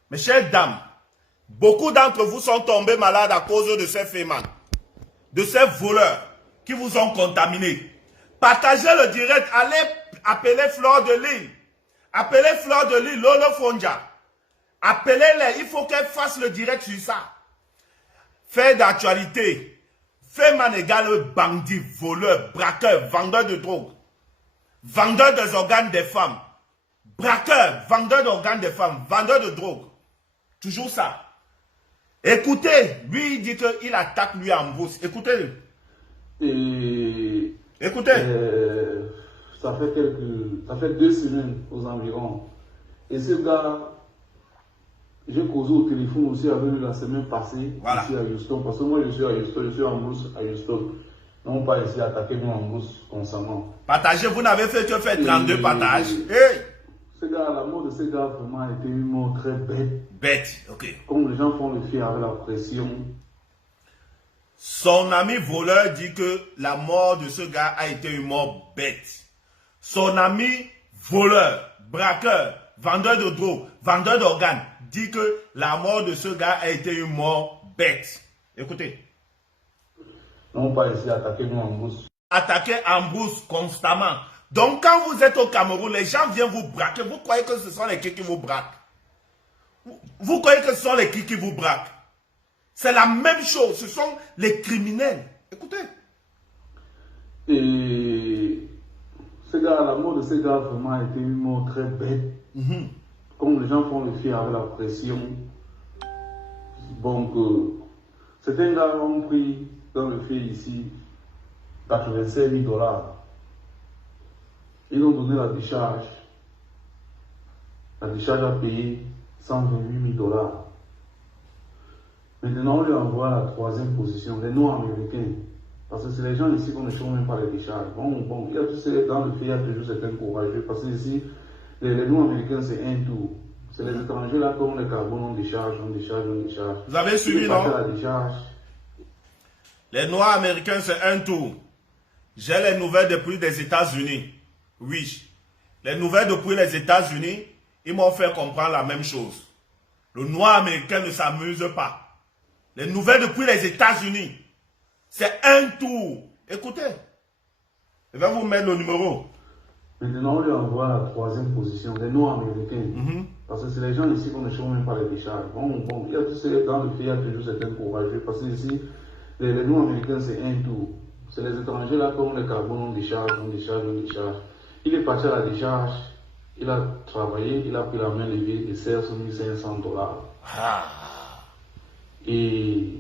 mes chères dames, beaucoup d'entre vous sont tombés malades à cause de ces fémans, de ces voleurs qui vous ont contaminé. Partagez le direct, appelez Fleur de Lille. Appelez Fleur de Lille, Lolo Fonja. Appelez-les, il faut qu'elle fasse le direct sur ça. Fait d'actualité. Fait manégal, bandit, voleur, braqueur, vendeur de drogue. Vendeur des organes des femmes. Braqueur, vendeur d'organes des femmes, vendeur de drogue. Toujours ça. Écoutez, lui il dit qu'il attaque lui en brousse. Écoutez. Et écoutez. Ça fait 2 semaines aux environs. Et ce gars, j'ai causé au téléphone aussi avec lui la semaine passée, voilà. Ici à Houston. Parce que moi je suis à Houston, je suis en brousse à Houston. Non pas ici attaquer nous en brousse constamment. Partagez, vous n'avez fait que faire 32 partages. Hey. Ce gars, la mort de ce gars vraiment a été une mort très bête. Bête, ok. Comme les gens font le fait avec la pression. Son ami voleur dit que la mort de ce gars a été une mort bête. Son ami voleur, braqueur, vendeur de drogue, vendeur d'organes dit que la mort de ce gars a été une mort bête. Écoutez. Non pas ici attaquer nous en brousse. Attaquer en brousse constamment. Donc quand vous êtes au Cameroun, les gens viennent vous braquer. Vous croyez que ce sont les qui vous braquent? Vous croyez que ce sont les qui vous braquent? C'est la même chose. Ce sont les criminels. Écoutez. Et ce gars, la mort de ce gars vraiment a été une mort très bête. Comme les gens font le fait avec la pression. Donc, certains gars ont pris dans le fait ici 85 000 $. Ils ont donné la décharge. La décharge a payé 128 000 $. Maintenant, on lui envoie la 3e position, les Noirs américains. Parce que c'est les gens ici qu'on ne change même pas les décharges. Bon, il y a tous ces, dans le fait, il y a toujours certains courageux. Parce que ici, les Noirs américains, c'est un tour. C'est les étrangers là comme les carbone, on décharge. Vous avez suivi, non? La décharge. Les Noirs américains, c'est un tour. J'ai les nouvelles depuis des États-Unis. Oui. Les nouvelles depuis les États-Unis, ils m'ont fait comprendre la même chose. Le Noir américain ne s'amuse pas. Les nouvelles depuis les États-Unis, c'est un tour. Écoutez. Je vais vous mettre le numéro. Maintenant, on lui envoie la 3e position, les Noirs américains. Parce que c'est les gens ici qu'on ne change même pas les décharges. Bon, il y a tous ces, dans le fait, il y a toujours certains courageux. Parce que ici, les Noirs américains, c'est un tour. C'est les étrangers là, comme les carbone, on décharge. Il est parti à la décharge, il a travaillé, il a pris la main levée et sert sur 1500 $. Et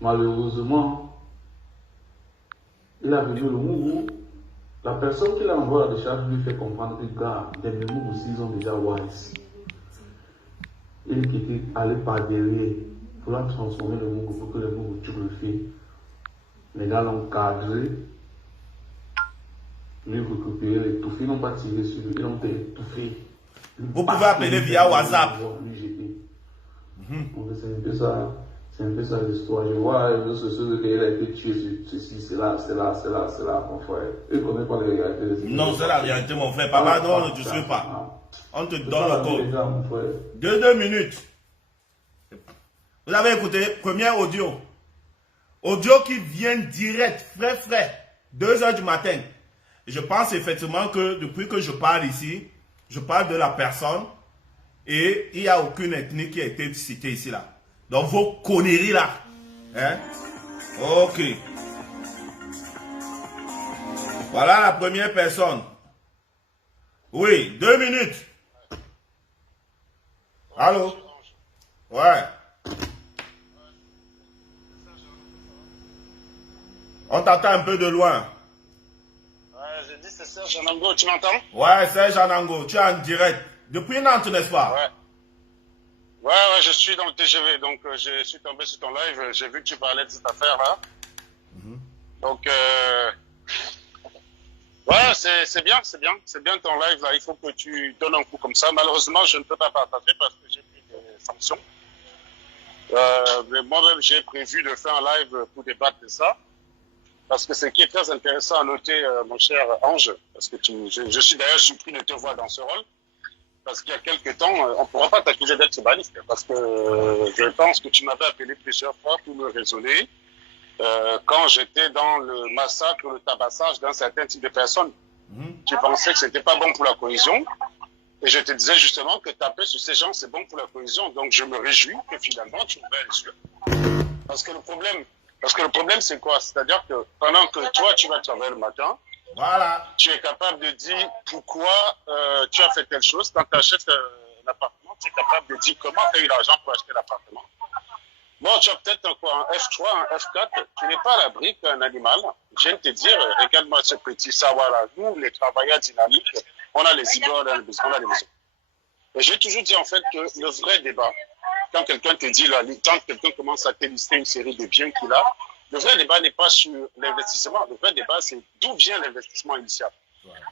malheureusement, il a venu le Mougou. La personne qui l'a envoyé à la décharge lui fait comprendre que gars, des Mougou aussi, ils ont déjà voir ici. Il était allé par derrière pour la transformer le Mougou pour que le Mougou tue le fait. Les gars l'ont cadré. Lui récupérer les touffés, ils n'ont pas tiré sur lui, ils ont étouffé. Vous pouvez appeler via WhatsApp. C'est un peu ça l'histoire. Je vois les réseaux sociaux qu'il a été tué sur ceci, c'est là, mon frère. Ils ne connaissent pas les réalités. Non, c'est la réalité, mon frère. Papa, non, on ne te suit pas. On te donne le code. 2 minutes. Vous avez écouté, premier audio. Audio qui vient direct, frais, 2 h du matin. Je pense effectivement que depuis que je parle ici, je parle de la personne et il n'y a aucune ethnie qui a été citée ici là. Donc vos conneries là. Hein? Ok. Voilà la première personne. Oui, 2 minutes. Allô? Ouais. On t'entend un peu de loin. Ouais, j'ai dit c'est Serge Anango, tu m'entends? Ouais, Serge Anango, tu es en direct. Depuis Nantes, n'est-ce pas? Ouais, je suis dans le TGV, donc je suis tombé sur ton live, j'ai vu que tu parlais de cette affaire-là. Donc, ouais, c'est bien ton live là, il faut que tu donnes un coup comme ça. Malheureusement, je ne peux pas partager parce que j'ai pris des sanctions. Mais moi-même, j'ai prévu de faire un live pour débattre de ça. Parce que ce qui est très intéressant à noter, mon cher Ange, parce que je suis d'ailleurs surpris de te voir dans ce rôle, parce qu'il y a quelques temps, on ne pourra pas t'accuser d'être tribaliste, parce que je pense que tu m'avais appelé plusieurs fois pour me raisonner quand j'étais dans le massacre, le tabassage d'un certain type de personnes. Tu pensais que c'était pas bon pour la cohésion. Et je te disais justement que taper sur ces gens, c'est bon pour la cohésion. Donc je me réjouis que finalement tu ouvres les yeux. Parce que le problème, c'est quoi? C'est-à-dire que pendant que toi, tu vas travailler le matin, Voilà. tu es capable de dire pourquoi tu as fait telle chose. Quand tu achètes un appartement, tu es capable de dire comment tu as eu l'argent pour acheter l'appartement. Bon, tu as peut-être un F3, un F4, tu n'es pas à l'abri qu'un animal. Je viens de te dire, regarde-moi ce petit savoir-là. Nous, les travailleurs dynamiques, on a les immeubles, on a les maisons. Et j'ai toujours dit en fait que le vrai débat, quand quelqu'un te dit, quand quelqu'un commence à te lister une série de biens qu'il a, le vrai débat n'est pas sur l'investissement. Le vrai débat, c'est d'où vient l'investissement initial.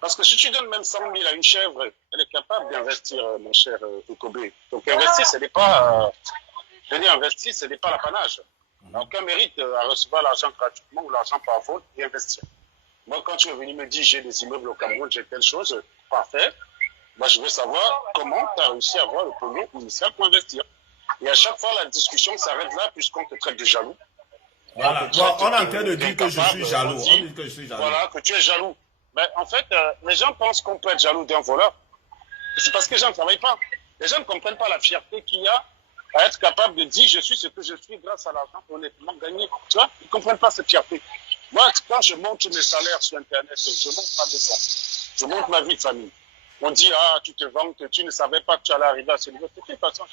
Parce que si tu donnes même 100 000 à une chèvre, elle est capable d'investir, mon cher Okobé. Donc investir, ce n'est pas... investir, ce n'est pas l'apanage. Aucun mérite à recevoir l'argent gratuitement ou l'argent par faute et investir. Moi, quand tu es venu me dire j'ai des immeubles au Cameroun, j'ai telle chose, parfait. Moi, je veux savoir comment tu as réussi à avoir le pognon initial pour investir. Et à chaque fois, la discussion s'arrête là puisqu'on te traite de jaloux. Voilà. Bon, on est en train de dire que je suis jaloux. Voilà, que tu es jaloux. Mais en fait, les gens pensent qu'on peut être jaloux d'un voleur. C'est parce que les gens ne travaillent pas. Les gens ne comprennent pas la fierté qu'il y a à être capable de dire je suis ce que je suis grâce à l'argent honnêtement gagné. Tu vois, ils ne comprennent pas cette fierté. Moi, quand je monte mes salaires sur Internet, je monte ma maison, je monte ma vie de famille. On dit, ah, tu te vantes, tu ne savais pas que tu allais arriver à ce niveau. De toute façon,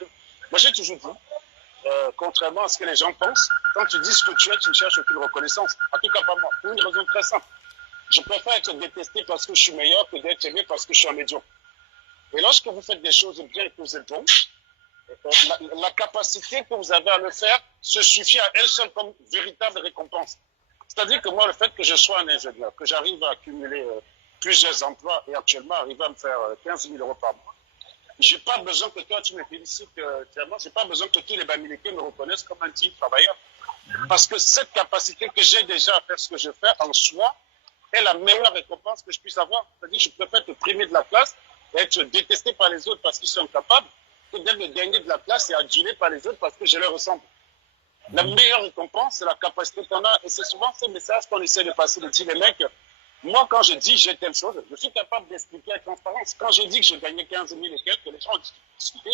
moi, j'ai toujours dit, contrairement à ce que les gens pensent, quand tu dis ce que tu es, tu ne cherches aucune reconnaissance. En tout cas, pas moi. Pour une raison très simple. Je préfère être détesté parce que je suis meilleur que d'être aimé parce que je suis un médiocre. Et lorsque vous faites des choses bien et que vous êtes bon, la capacité que vous avez à le faire se suffit à elle seule comme véritable récompense. C'est-à-dire que moi, le fait que je sois un ingénieur, que j'arrive à accumuler plusieurs emplois et actuellement arriver à me faire 15 000 euros par mois, j'ai pas besoin que toi, tu me félicites clairement, j'ai pas besoin que tous les Bamileke me reconnaissent comme un team travailleur. Parce que cette capacité que j'ai déjà à faire ce que je fais en soi est la meilleure récompense que je puisse avoir. C'est-à-dire que je préfère te primer de la classe et être détesté par les autres parce qu'ils sont incapables que d'être le dernier de la classe et adulé par les autres parce que je leur ressemble. La meilleure récompense, c'est la capacité qu'on a. Et c'est souvent ce message qu'on essaie de passer, de dire les mecs, moi quand je dis j'ai telle chose, je suis capable d'expliquer avec transparence. Quand je dis que je gagnais 15 000 et quelques, les gens ont discuté,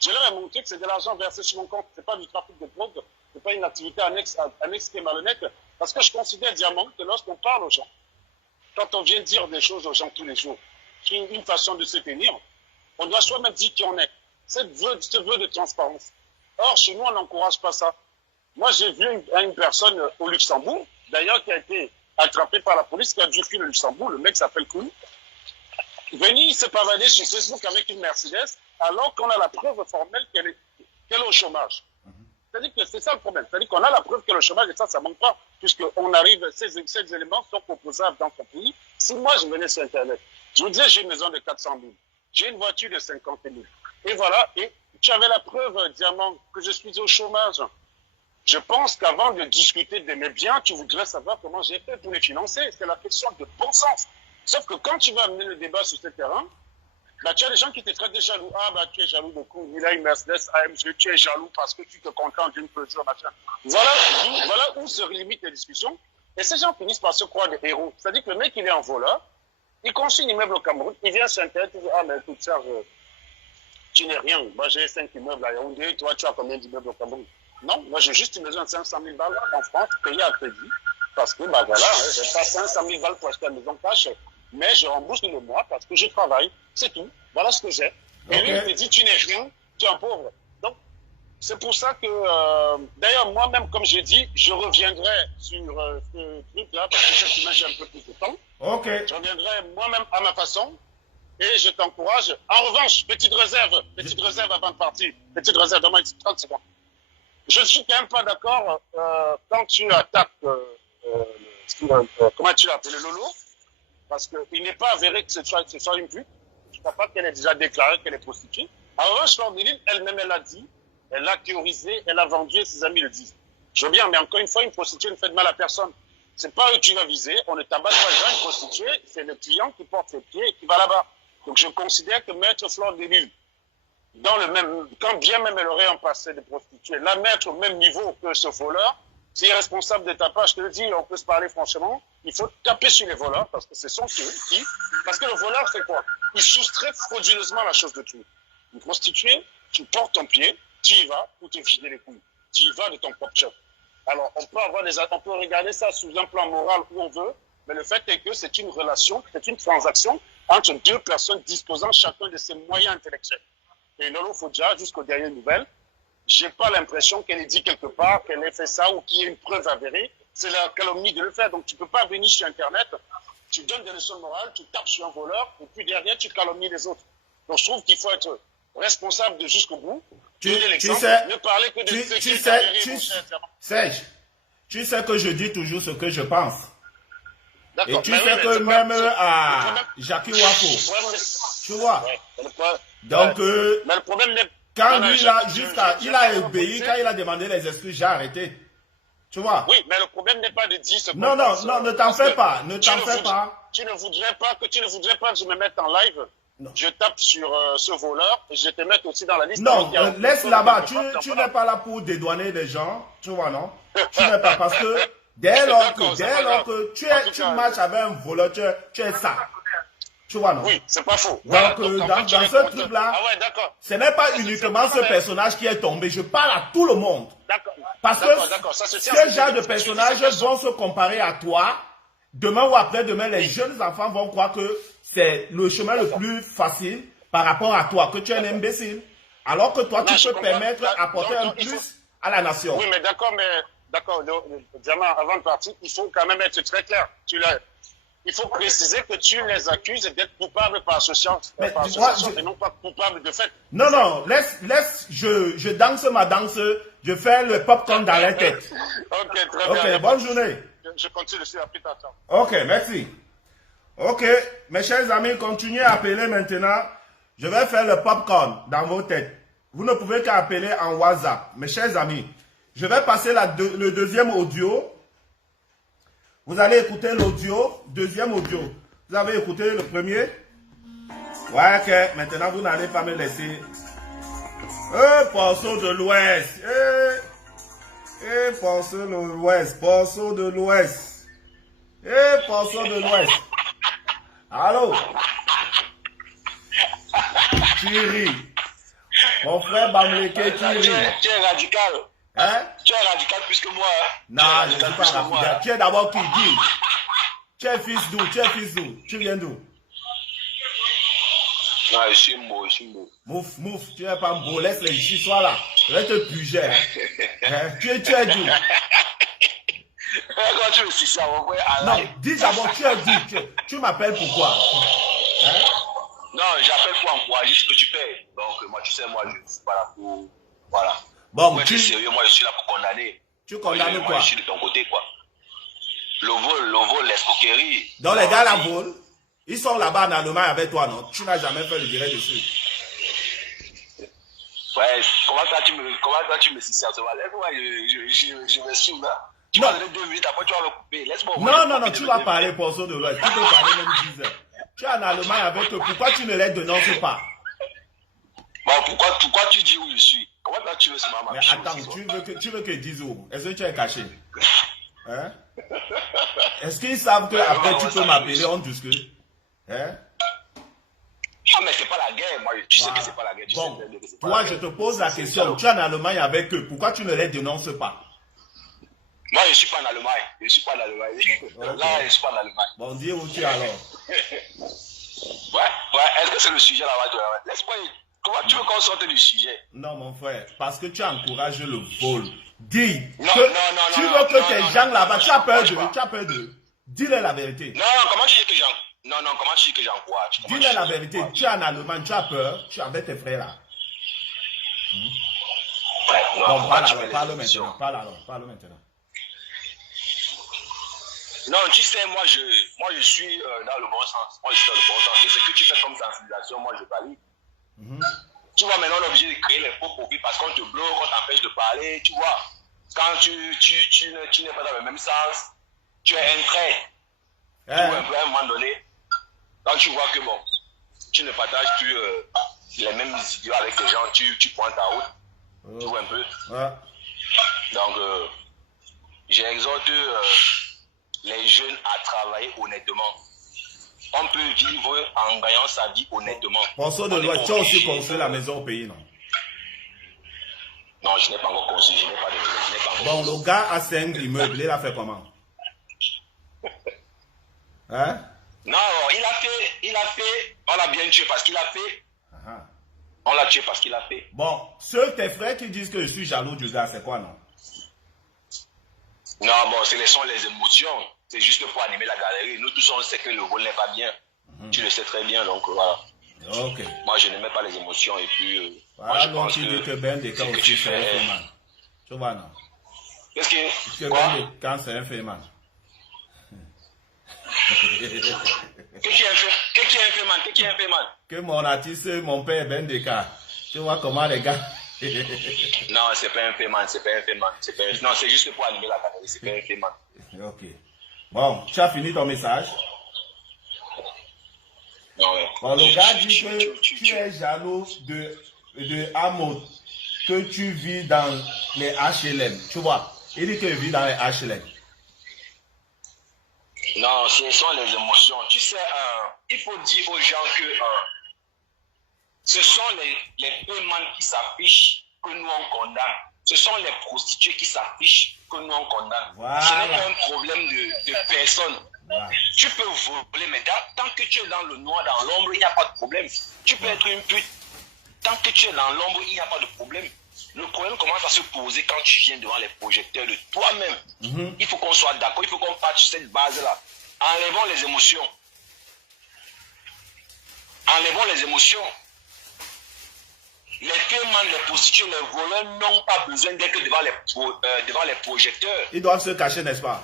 je leur ai montré que c'est de l'argent versé sur mon compte. C'est pas du trafic de drogue, c'est pas une activité annexe qui est malhonnête. Parce que je considère, Diamant, que lorsqu'on parle aux gens, quand on vient dire des choses aux gens tous les jours, qui est une façon de se tenir, on doit soi-même dire qui on est. Ce vœu de transparence. Or, chez nous, on n'encourage pas ça. Moi, j'ai vu une personne au Luxembourg, d'ailleurs, qui a été attrapée par la police, qui a dû fuir le Luxembourg, le mec s'appelle Koun. Venir se pavader sur Facebook avec une Mercedes, alors qu'on a la preuve formelle qu'elle est au chômage. C'est-à-dire que c'est ça le problème. C'est-à-dire qu'on a la preuve qu'elle est au chômage, et ça ne manque pas, puisqu'on arrive, ces éléments sont opposables dans ton pays. Si moi, je venais sur Internet, je vous disais, j'ai une maison de 400 000, j'ai une voiture de 50 000, et voilà, et tu avais la preuve, Diamant, que je suis au chômage. Je pense qu'avant de discuter de mes biens, tu voudrais savoir comment j'ai fait pour les financer. C'est la question de bon sens. Sauf que quand tu vas amener le débat sur ce terrain, bah, tu as des gens qui te traitent de jaloux. Ah, bah, tu es jaloux de coup. Il a une Mercedes AMG, tu es jaloux parce que tu te contentes d'une Peugeot, machin. Voilà où se limitent les discussions. Et ces gens finissent par se croire des héros. C'est-à-dire que le mec, il est en voleur, il construit un immeuble au Cameroun, il vient sur Internet, il dit, ah, mais écoute, Serge, tu n'es rien. Moi, j'ai 5 immeubles à Yaoundé, toi, tu as combien d'immeubles au Cameroun? Non, moi, j'ai juste une maison de 500 000 balles en France, payée à crédit, parce que, bah voilà, j'ai pas 500 000 balles pour acheter une maison cash, mais je rembourse le mois parce que je travaille, c'est tout. Voilà ce que j'ai. Et lui, il me dit, tu n'es rien, tu es un pauvre. Donc, c'est pour ça que, d'ailleurs, moi-même, comme j'ai dit, je reviendrai sur ce truc-là, parce que cette image, j'ai un peu plus de temps. Ok. Je reviendrai moi-même à ma façon. Et je t'encourage. En revanche, petite réserve avant de partir. Petite réserve, donne-moi 30 secondes. Je ne suis quand même pas d'accord quand tu attaques, comment tu l'appelles, Lolo, parce qu'il n'est pas avéré que ce soit une pute. Je ne crois pas qu'elle ait déjà déclaré qu'elle est prostituée. En revanche, Lordéline, elle-même, elle a dit, elle a théorisé, elle a vendu et ses amis le disent. Je veux bien, mais encore une fois, une prostituée ne fait de mal à personne. C'est pas eux que tu vas viser, on ne tabasse pas les gens, une prostituée, c'est le client qui porte ses pieds et qui va là-bas. Donc je considère que Maître Flore de Lille, dans le même, quand bien même elle aurait un passé de prostituée, la mettre au même niveau que ce voleur, c'est irresponsable de ta part, je te le dis, on peut se parler franchement. Il faut taper sur les voleurs parce que ce sont eux parce que le voleur fait quoi? Il soustrait frauduleusement la chose de tout. Une prostituée, tu portes ton pied, tu y vas pour te vider les couilles. Tu y vas de ton propre chef. Alors, on peut regarder ça sous un plan moral où on veut, mais le fait est que c'est une relation, c'est une transaction entre deux personnes disposant chacun de ses moyens intellectuels. Et Lolo Fodja, jusqu'aux dernières nouvelles, j'ai pas l'impression qu'elle ait dit quelque part qu'elle ait fait ça ou qu'il y ait une preuve avérée. C'est la calomnie de le faire. Donc, tu peux pas venir sur Internet, tu donnes des leçons morales, tu tapes sur un voleur, et puis derrière, tu calomnies les autres. Donc, je trouve qu'il faut être responsable de jusqu'au bout. Ne parler que de ce qui est avéré, Serge, tu sais que je dis toujours ce que je pense. Et tu sais que même à Jackie Wafo, tu vois. Donc, mais le problème n'est quand lui, il a obéi, quand il a demandé les excuses, j'ai arrêté. Tu vois? Oui, mais le problème n'est pas de dire ce Non, ne t'en fais pas. Ne t'en fais pas. Tu ne voudrais pas que je me mette en live. Non. Je tape sur ce voleur et je te mette aussi dans la liste. Non, laisse là-bas. Tu n'es pas là pour dédouaner des gens. Tu vois, non? Tu n'es pas parce que dès lors que tu marches avec un voleur, tu es ça. Tu vois, non? Oui, c'est pas faux. Donc, dans ce truc-là, ce n'est pas uniquement ce personnage qui est tombé. Je parle à tout le monde. Parce que ce genre de personnages vont se comparer à toi. Demain ou après-demain, les jeunes enfants vont croire que c'est le chemin le plus facile par rapport à toi, que tu es un imbécile. Alors que toi, tu peux permettre d'apporter un plus à la nation. Oui, mais d'accord, Diamant, avant de partir, il faut quand même être très clair. Il faut préciser que tu les accuses d'être coupables par association et non pas coupables de fait. Non, laisse, je danse ma danse, je fais le popcorn dans la tête. Ok, très bien. Ok, bonne journée. Je continue sur la plus tard. Ok, merci. Ok, mes chers amis, continuez à appeler maintenant. Je vais faire le popcorn dans vos têtes. Vous ne pouvez qu'appeler en WhatsApp. Mes chers amis, je vais passer le deuxième audio. Vous allez écouter l'audio, deuxième audio. Vous avez écouté le premier? Ouais, ok. Maintenant, vous n'allez pas me laisser. Porceau de l'Ouest. Porceau de l'Ouest. Porceau de l'Ouest. Porceau de l'Ouest. Allô? Thierry. Mon frère Bamleke Thierry. Tu es radical. Hein? Tu es radical plus que moi. Non, je ne suis pas radical. Tu es d'abord qui dit? Tu es fils d'où? Tu viens d'où? Non, je suis beau. Mouf, tu n'es pas beau. Laisse les ici, sois là. Je vais te puger. Tu es d'où? Quand tu me dis ça, mon frère. Non, dis d'abord, tu es d'où? Tu m'appelles pourquoi? Non, j'appelle pour encourager ce que tu fais. Donc, moi, tu sais, moi, je ne suis pas là pour. Voilà. Bon, moi, tu es sérieux, moi, je suis là pour condamner. Tu condamnes quoi? Moi, je suis de ton côté, quoi. Le vol, l'escroquerie. Donc, les gars, la vol, ils sont là-bas en Allemagne avec toi, non? Tu n'as jamais fait le direct dessus. Ouais, comment ça, tu me dis ça? Laisse-moi, je me suis là. Tu vas donner 2 minutes, après, tu vas me couper. Laisse-moi. Non, tu vas parler pour ça de l'Ouest. Tu peux parler même 10 heures. Tu es en Allemagne avec eux. Pourquoi tu ne les dénonces pas? Bon, pourquoi tu dis où je suis? Comment tu veux ce maman? Mais attends, tu veux qu'ils disent où? Est-ce que tu es caché? Hein? Est-ce qu'ils savent qu'après tu peux m'appeler, on discute? Hein? Non, mais c'est pas la guerre, moi. Tu sais que c'est pas la guerre. Bon, toi, je te pose la question. Tu es en Allemagne avec eux. Pourquoi tu ne les dénonces pas? Moi, je ne suis pas en Allemagne. Okay. Là, je ne suis pas en Allemagne. Bon, dis où tu es alors? Ouais. Est-ce que c'est le sujet là-bas? Laisse-moi. Comment tu veux qu'on sorte du sujet? Non, mon frère. Parce que tu encourages le vol. Dis. Non. Tu veux que tes gens là-bas, tu as peur d'eux. Dis-leur la vérité. Non, comment tu dis que j'encourage? Non, comment tu dis que j'encourage? Dis-leur la vérité. Tu es en Allemagne, tu as peur. Tu es avec tes frères là. Ouais, non, parle maintenant. Non, tu sais, moi je suis dans le bon sens. Moi, je suis dans le bon sens. Et ce que tu fais comme sensibilisation, moi, je valide. Tu vois, maintenant, on est obligé de créer les faux profils parce qu'on te bloque, on t'empêche de parler. Tu vois, quand tu n'es pas dans le même sens, tu es un trait. Tu vois, un peu à un moment donné, quand tu vois que, bon, tu ne partages plus les mêmes idées avec les gens, tu pointes ta route. Tu vois un peu. Donc, j'exhorte les jeunes à travailler honnêtement. On peut vivre en gagnant sa vie honnêtement. Bonsoir de loi, tu as aussi construit la maison au pays, non? Non, je n'ai pas encore construit, je n'ai pas de maison. Bon, le gars a 5 immeubles, il a fait comment? Hein? Non, il a fait, on l'a bien tué parce qu'il a fait. On l'a tué parce qu'il a fait. Bon, ceux tes frères qui disent que je suis jaloux du gars, c'est quoi, non? Non, bon, ce sont les émotions. C'est juste pour animer la galerie. Nous tous, on sait que le vol n'est pas bien. Tu le sais très bien, donc voilà. Ok. Moi, je n'aimais pas les émotions et puis... voilà, donc tu dis que Ben Descamps aussi, c'est un féman. Tu vois, non? Qu'est-ce que... Ben Descamps, c'est un féman. Qu'est-ce qui est un féman? Que mon artiste, mon père Ben Descamps. Tu vois comment les gars... Non, c'est pas un féman, c'est pas un féman. Non, c'est juste pour animer la galerie, c'est pas un féman. Ok. Bon, tu as fini ton message? Non, ouais. Bon, le gars dit que tu es jaloux de Amo, que tu vis dans les HLM. Tu vois, il dit qu'il vit dans les HLM. Non, ce sont les émotions. Tu sais, il faut dire aux gens que ce sont les paiements qui s'affichent que nous on condamne. Ce sont les prostituées qui s'affichent que nous on condamne. Voilà. Ce n'est pas un problème de personne. Voilà. Tu peux voler, mais tant que tu es dans le noir, dans l'ombre, il n'y a pas de problème. Tu peux être une pute. Tant que tu es dans l'ombre, il n'y a pas de problème. Le problème commence à se poser quand tu viens devant les projecteurs de toi-même. Il faut qu'on soit d'accord, il faut qu'on parte sur cette base-là. Enlevons les émotions. Enlevons les émotions. Les paiements, les prostituées, les voleurs n'ont pas besoin d'être devant les projecteurs. Ils doivent se cacher, n'est-ce pas?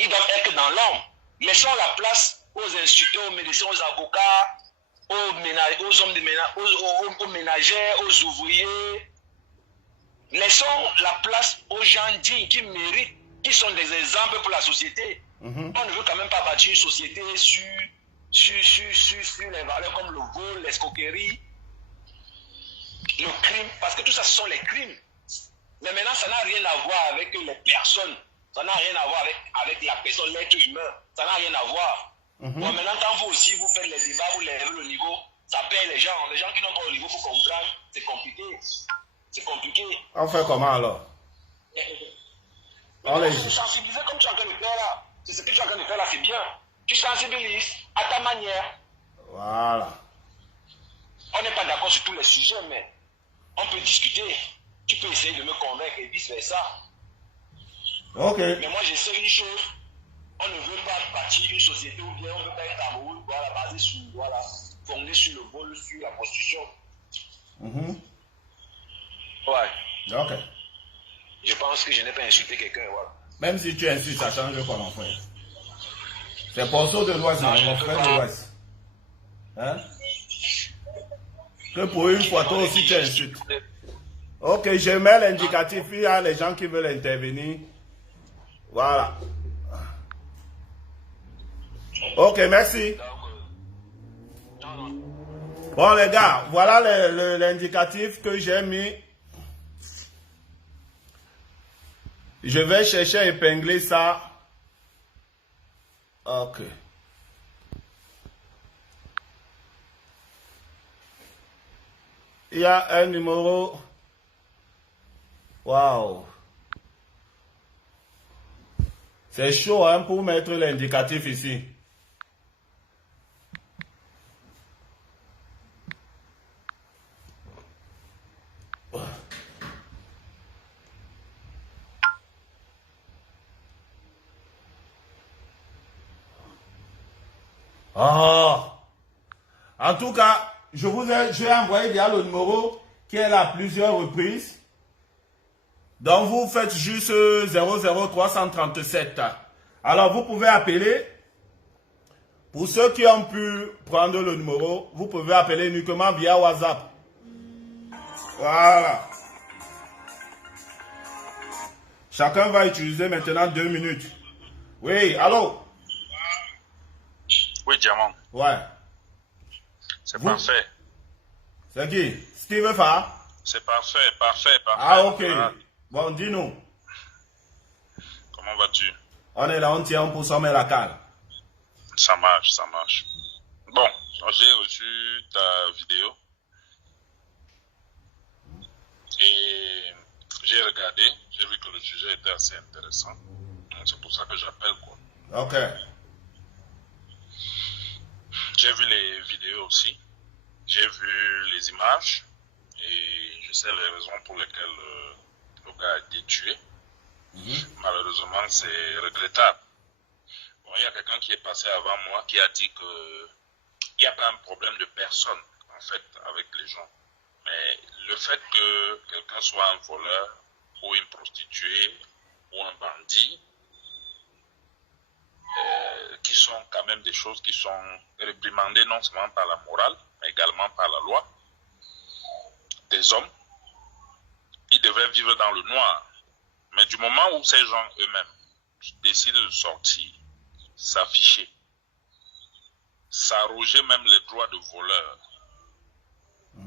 Ils doivent être dans l'ombre. Laissons la place aux instituteurs, aux médecins, aux avocats, aux hommes de ménage, aux ménagères, aux ouvriers. Laissons la place aux gens dignes qui méritent, qui sont des exemples pour la société. On ne veut quand même pas bâtir une société sur les valeurs comme le vol, l'escroquerie, le crime, parce que tout ça, ce sont les crimes. Mais maintenant, ça n'a rien à voir avec les personnes. Ça n'a rien à voir avec la personne, l'être humain. Ça n'a rien à voir. Bon, maintenant, quand vous aussi, vous faites les débats, vous lèvez le niveau, ça perd les gens. Les gens qui n'ont pas le niveau pour comprendre, c'est compliqué. C'est compliqué. On fait comment alors? On les sensibiliser comme tu es en train de faire là. C'est ce que tu es en train de faire là, c'est bien. Tu sensibilises à ta manière. Voilà. On n'est pas d'accord sur tous les sujets, mais on peut discuter. Tu peux essayer de me convaincre et vice-versa. Ok. Mais moi, je sais une chose. On ne veut pas bâtir une société où bien on ne veut pas être amoureux, voilà, basé sur, voilà, fondé sur le vol, sur la prostitution. Ouais. Ok. Je pense que je n'ai pas insulté quelqu'un, voilà. Même si tu insultes, ça change quoi, mon frère? C'est Ponceau de l'Ouest, mon frère de l'Ouest. Hein? Que pour une fois, toi aussi tu insultes. Ok, je mets l'indicatif, il y a les gens qui veulent intervenir. Voilà. Ok, merci. Bon les gars, voilà l'indicatif que j'ai mis. Je vais chercher à épingler ça. Ok. Il y a un numéro. Waouh. C'est chaud hein, pour mettre l'indicatif ici. Oh. En tout cas, j'ai envoyé déjà le numéro qui est là à plusieurs reprises. Donc vous faites juste 00337. Alors vous pouvez appeler. Pour ceux qui ont pu prendre le numéro, vous pouvez appeler uniquement via WhatsApp. Voilà. Chacun va utiliser maintenant 2 minutes. Oui, allô? Oui, Diamant. Ouais. C'est parfait. C'est qui? Steve Fa? C'est parfait, parfait, parfait. Ah, ok. Voilà. Bon, dis-nous. Comment vas-tu? On est là, on tient pour sommer la cale. Ça marche, ça marche. Bon, j'ai reçu ta vidéo. Et j'ai regardé, j'ai vu que le sujet était assez intéressant. C'est pour ça que j'appelle, quoi. Ok. J'ai vu les vidéos aussi. J'ai vu les images. Et je sais les raisons pour lesquelles le gars a été tué. Malheureusement, c'est regrettable. Bon, il y a quelqu'un qui est passé avant moi qui a dit que il n'y a pas un problème de personne, en fait, avec les gens. Mais le fait que quelqu'un soit un voleur ou une prostituée ou un bandit, qui sont quand même des choses qui sont réprimandées non seulement par la morale, mais également par la loi, des hommes, ils devraient vivre dans le noir. Mais du moment où ces gens eux-mêmes décident de sortir, s'afficher, s'arroger même les droits de voleurs,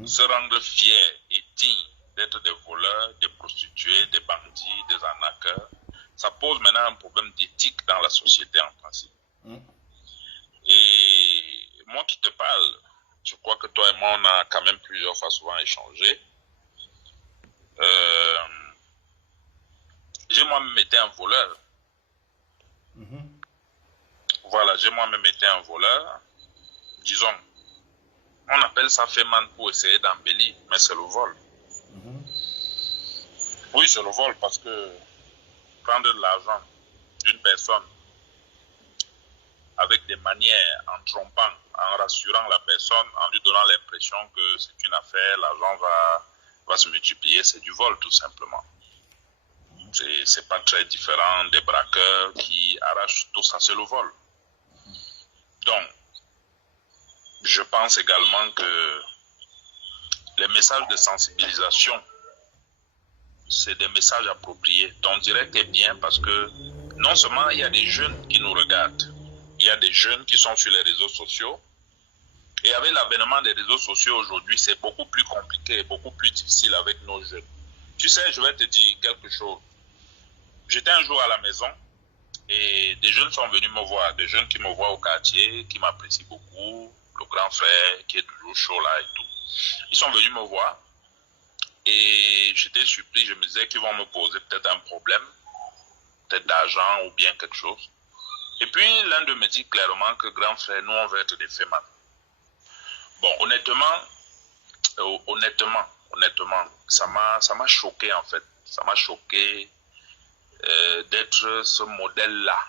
se rendre fiers et dignes d'être des voleurs, des prostituées, des bandits, des arnaqueurs, ça pose maintenant un problème d'éthique dans la société en principe. Et moi qui te parle, je crois que toi et moi, on a quand même plusieurs fois souvent échangé. J'ai moi-même été un voleur. Voilà, j'ai moi-même été un voleur. Disons, on appelle ça féman pour essayer d'embellir, mais c'est le vol. Oui, c'est le vol parce que prendre de l'argent d'une personne avec des manières, en trompant, en rassurant la personne, en lui donnant l'impression que c'est une affaire, l'argent va se multiplier, c'est du vol tout simplement. C'est pas très différent des braqueurs qui arrachent tout ça, c'est le vol. Donc, je pense également que les messages de sensibilisation, c'est des messages appropriés. Ton direct est bien parce que non seulement il y a des jeunes qui nous regardent, il y a des jeunes qui sont sur les réseaux sociaux. Et avec l'avènement des réseaux sociaux aujourd'hui, c'est beaucoup plus compliqué, beaucoup plus difficile avec nos jeunes. Tu sais, je vais te dire quelque chose. J'étais un jour à la maison et des jeunes sont venus me voir, des jeunes qui me voient au quartier, qui m'apprécient beaucoup, le grand frère qui est toujours chaud là et tout. Ils sont venus me voir et j'étais surpris, je me disais qu'ils vont me poser peut-être un problème, peut-être d'argent ou bien quelque chose. Et puis l'un d'eux me dit clairement que grand frère, nous on veut être des fémans. Bon, honnêtement, ça m'a choqué en fait. Ça m'a choqué d'être ce modèle-là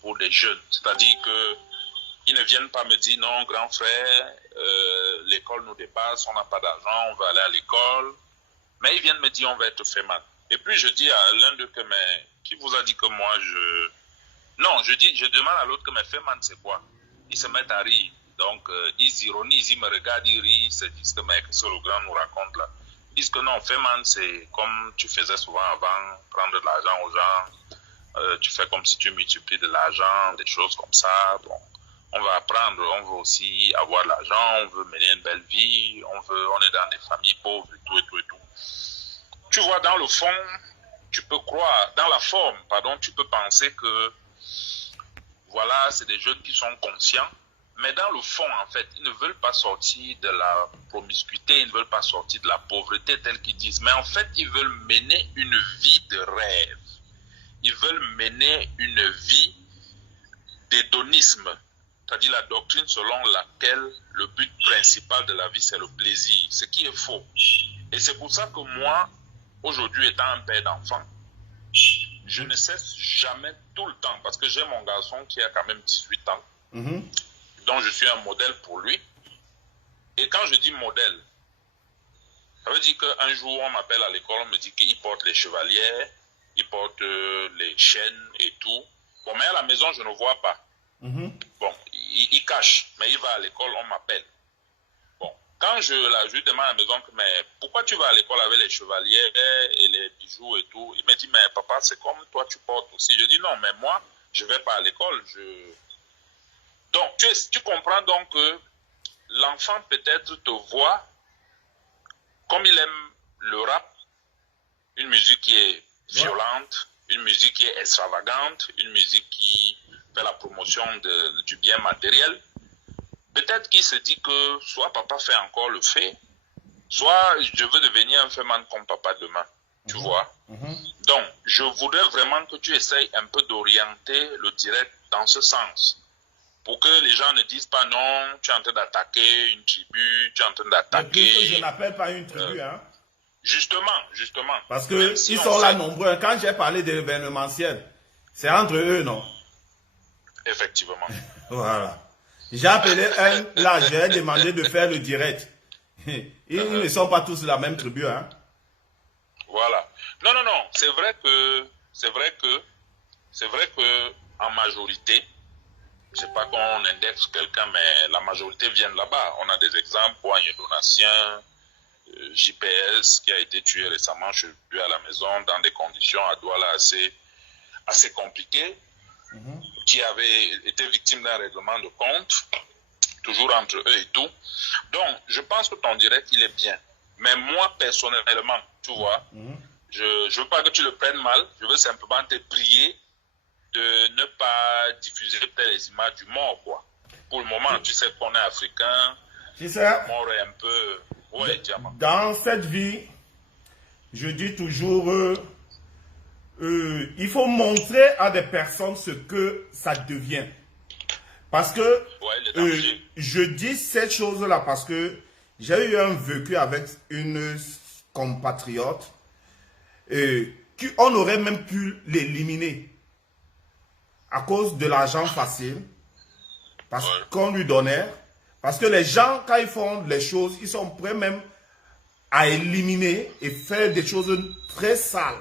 pour des jeunes. C'est-à-dire qu'ils ne viennent pas me dire non, grand frère, l'école nous dépasse, on n'a pas d'argent, on va aller à l'école. Mais ils viennent me dire on va être féman. Et puis je dis à l'un d'eux que mais qui vous a dit que moi Non, je demande à l'autre que mais féman c'est quoi? Ils se mettent à rire. Donc, ils ironisent, ils me regardent, ils rient, ils se disent que mais qu'est-ce que le grand nous raconte là? Ils disent que non, féman, c'est comme tu faisais souvent avant, prendre de l'argent aux gens, tu fais comme si tu multiplies de l'argent, des choses comme ça. Bon, on va apprendre, on veut aussi avoir de l'argent, on veut mener une belle vie, on est dans des familles pauvres et tout et tout et tout. Tu vois, dans le fond, tu peux croire, dans la forme, pardon, tu peux penser que, voilà, c'est des jeunes qui sont conscients. Mais dans le fond, en fait, ils ne veulent pas sortir de la promiscuité, ils ne veulent pas sortir de la pauvreté telle qu'ils disent. Mais en fait, ils veulent mener une vie de rêve. Ils veulent mener une vie d'hédonisme. C'est-à-dire la doctrine selon laquelle le but principal de la vie, c'est le plaisir. Ce qui est faux. Et c'est pour ça que moi, aujourd'hui, étant un père d'enfant, je ne cesse jamais tout le temps, parce que j'ai mon garçon qui a quand même 18 ans, donc je suis un modèle pour lui. Et quand je dis modèle, ça veut dire qu'un jour on m'appelle à l'école, on me dit qu'il porte les chevalières, il porte les chaînes et tout. Bon, mais à la maison je ne vois pas. Bon, il cache, mais il va à l'école, on m'appelle. Bon, quand je lui demande à la maison, mais pourquoi tu vas à l'école avec les chevalières et les bijoux et tout? Il me dit, mais papa, c'est comme toi tu portes aussi. Je dis non, mais moi je vais pas à l'école, Donc, tu comprends donc que l'enfant peut-être te voit comme il aime le rap, une musique qui est violente, une musique qui est extravagante, une musique qui fait la promotion du bien matériel. Peut-être qu'il se dit que soit papa fait encore le fait, soit je veux devenir un féman comme papa demain. Tu vois? Donc, je voudrais vraiment que tu essayes un peu d'orienter le direct dans ce sens. Pour que les gens ne disent pas non, tu es en train d'attaquer une tribu, tu es en train d'attaquer... Je n'appelle pas une tribu, hein. Justement. Parce qu'ils sont là nombreux. Quand j'ai parlé de l'événementiel, c'est entre eux, non? Effectivement. Voilà. J'ai appelé un, là, j'ai demandé de faire le direct. Ils ne sont pas tous la même tribu, hein. Voilà. Non. C'est vrai que en majorité, je sais pas qu'on indexe quelqu'un, mais la majorité viennent là-bas. On a des exemples, Wanye Donatien, JPS qui a été tué récemment chez lui à la maison dans des conditions à Douala assez compliquées, qui avait été victime d'un règlement de compte, toujours entre eux et tout. Donc, je pense que ton direct, il est bien. Mais moi, personnellement, tu vois, je ne veux pas que tu le prennes mal, je veux simplement te prier de ne pas diffuser peut-être les images du mort, quoi. Pour le moment, tu sais qu'on est africain, le mort est un peu... Ouais, dans cette vie, je dis toujours, il faut montrer à des personnes ce que ça devient. Parce que je dis cette chose-là parce que j'ai eu un vécu avec une compatriote qu'on aurait même pu l'éliminer à cause de l'argent facile, parce qu'on lui donnait. Parce que les gens, quand ils font les choses, ils sont prêts même à éliminer et faire des choses très sales.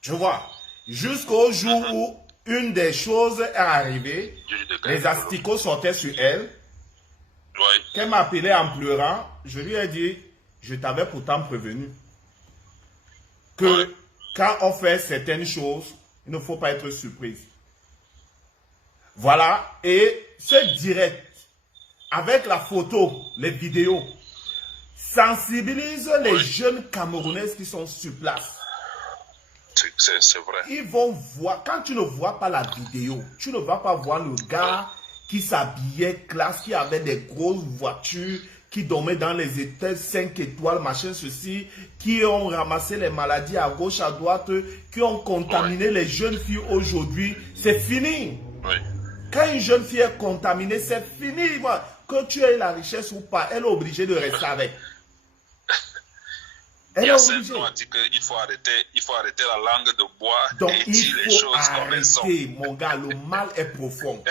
Tu vois, jusqu'au jour où une des choses est arrivée, les asticots sortaient sur elle, qu'elle m'a appelé en pleurant, je lui ai dit, je t'avais pourtant prévenu que quand on fait certaines choses, il ne faut pas être surprise. Voilà, et ce direct, avec la photo, les vidéos, sensibilise les jeunes Camerounais qui sont sur place. C'est vrai. Ils vont voir, quand tu ne vois pas la vidéo, tu ne vas pas voir le gars qui s'habillait classe, qui avait des grosses voitures, qui dormait dans les hôtels 5 étoiles, machin, ceci, qui ont ramassé les maladies à gauche, à droite, qui ont contaminé les jeunes filles aujourd'hui. C'est fini. Quand une jeune fille est contaminée, c'est fini. Que tu aies la richesse ou pas, elle est obligée de rester avec. Elle est obligée. On a dit qu'il faut arrêter la langue de bois. Donc et dire les choses comme elles sont. Mon gars, le mal est profond.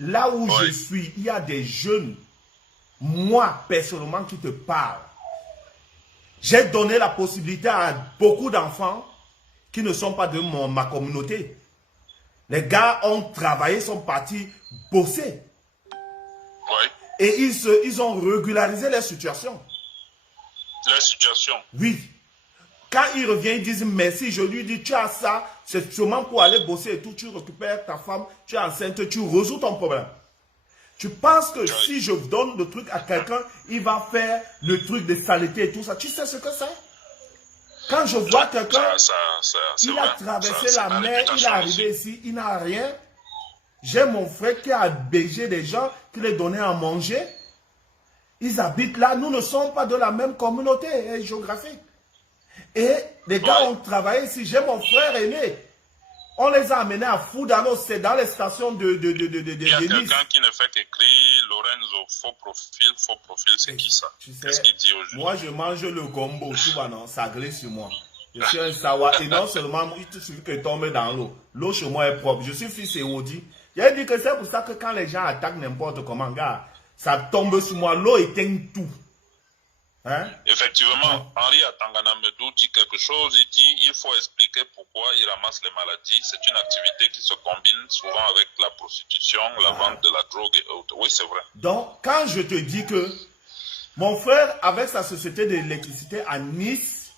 Là où je suis, il y a des jeunes, moi personnellement qui te parle. J'ai donné la possibilité à beaucoup d'enfants qui ne sont pas de ma communauté. Les gars ont travaillé, sont partis bosser. Et ils ont régularisé leur situation. Leur situation. Oui. Quand ils reviennent, ils disent merci. Je lui dis, tu as ça, c'est sûrement pour aller bosser et tout. Tu récupères ta femme, tu es enceinte, tu résous ton problème. Tu penses que si je donne le truc à quelqu'un, il va faire le truc de saleté et tout ça. Tu sais ce que c'est? Quand je vois quelqu'un, il a traversé la mer, il est arrivé ici, il n'a rien. J'ai mon frère qui a hébergé des gens, qui les donnait à manger. Ils habitent là. Nous ne sommes pas de la même communauté géographique. Et les gars ont travaillé ici. J'ai mon frère aîné. On les a amenés à Foudano, c'est dans les stations de Il y a quelqu'un qui ne fait qu'écrire Lorenzo, faux profil, c'est qui ça? Qu'est-ce qu'il dit aujourd'hui? Moi, je mange le gombo, tu vois, non, ça glisse sur moi. Je suis un sawa, et non seulement, il te suffit que tombe dans l'eau. L'eau chez moi est propre. Je suis fils et Audi. J'ai dit que c'est pour ça que quand les gens attaquent n'importe comment, gars, ça tombe sur moi, l'eau éteint tout. Hein? Effectivement, Henri Atanganamedou dit quelque chose, il dit il faut expliquer pourquoi il ramasse les maladies. C'est une activité qui se combine souvent avec la prostitution, la vente de la drogue et autres. Oui, c'est vrai. Donc, quand je te dis que mon frère, avec sa société d'électricité à Nice,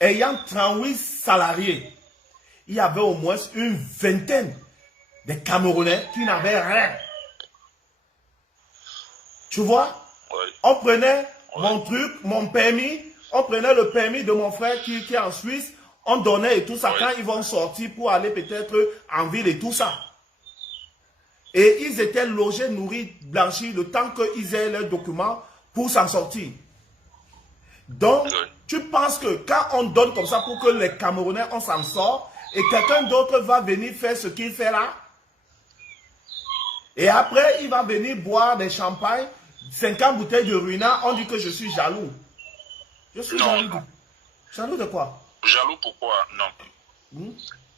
ayant 38 salariés, il y avait au moins une vingtaine de Camerounais qui n'avaient rien. Tu vois? On prenait mon truc, mon permis, on prenait le permis de mon frère qui est en Suisse, on donnait et tout ça, quand ils vont sortir pour aller peut-être en ville et tout ça. Et ils étaient logés, nourris, blanchis, le temps qu'ils aient leurs documents pour s'en sortir. Donc, tu penses que quand on donne comme ça pour que les Camerounais, on s'en sort, et quelqu'un d'autre va venir faire ce qu'il fait là, et après, il va venir boire des champagnes, 50 bouteilles de Ruina, on dit que je suis jaloux. Je suis jaloux. Jaloux de quoi? Jaloux pourquoi? Non.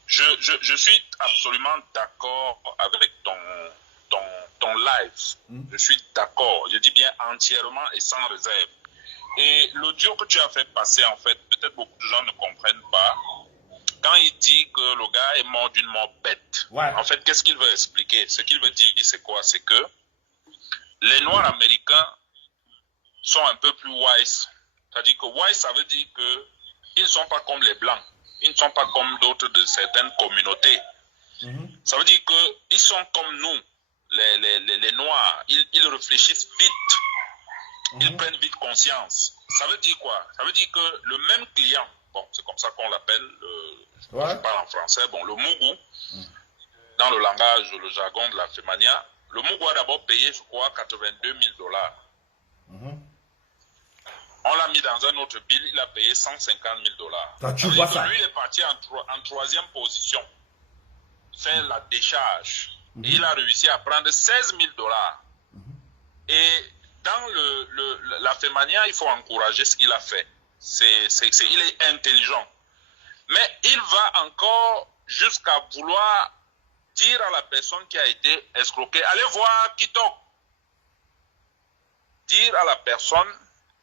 Je suis absolument d'accord avec ton live. Je suis d'accord. Je dis bien entièrement et sans réserve. Et l'audio que tu as fait passer, en fait, peut-être beaucoup de gens ne comprennent pas. Quand il dit que le gars est mort d'une mort bête, en fait, qu'est-ce qu'il veut expliquer? Ce qu'il veut dire, c'est quoi? C'est que les Noirs américains sont un peu plus wise. C'est-à-dire que wise, ça veut dire qu'ils ne sont pas comme les Blancs. Ils ne sont pas comme d'autres de certaines communautés. Ça veut dire qu'ils sont comme nous, les Noirs. Ils réfléchissent vite. Ils prennent vite conscience. Ça veut dire quoi? Ça veut dire que le même client, bon, c'est comme ça qu'on l'appelle, je parle en français, bon, le Mougou, dans le langage, le jargon de la Femania, le Mougou a d'abord payé, je crois, 82 000 $. On l'a mis dans un autre bill, il a payé 150 000 $. Tu vois ça? Lui, il est parti en troisième position, faire la décharge. Et il a réussi à prendre 16 000 $. Et dans la Femania, il faut encourager ce qu'il a fait. Il est intelligent. Mais il va encore jusqu'à vouloir dire à la personne qui a été escroquée, allez voir Kitok. Dire à la personne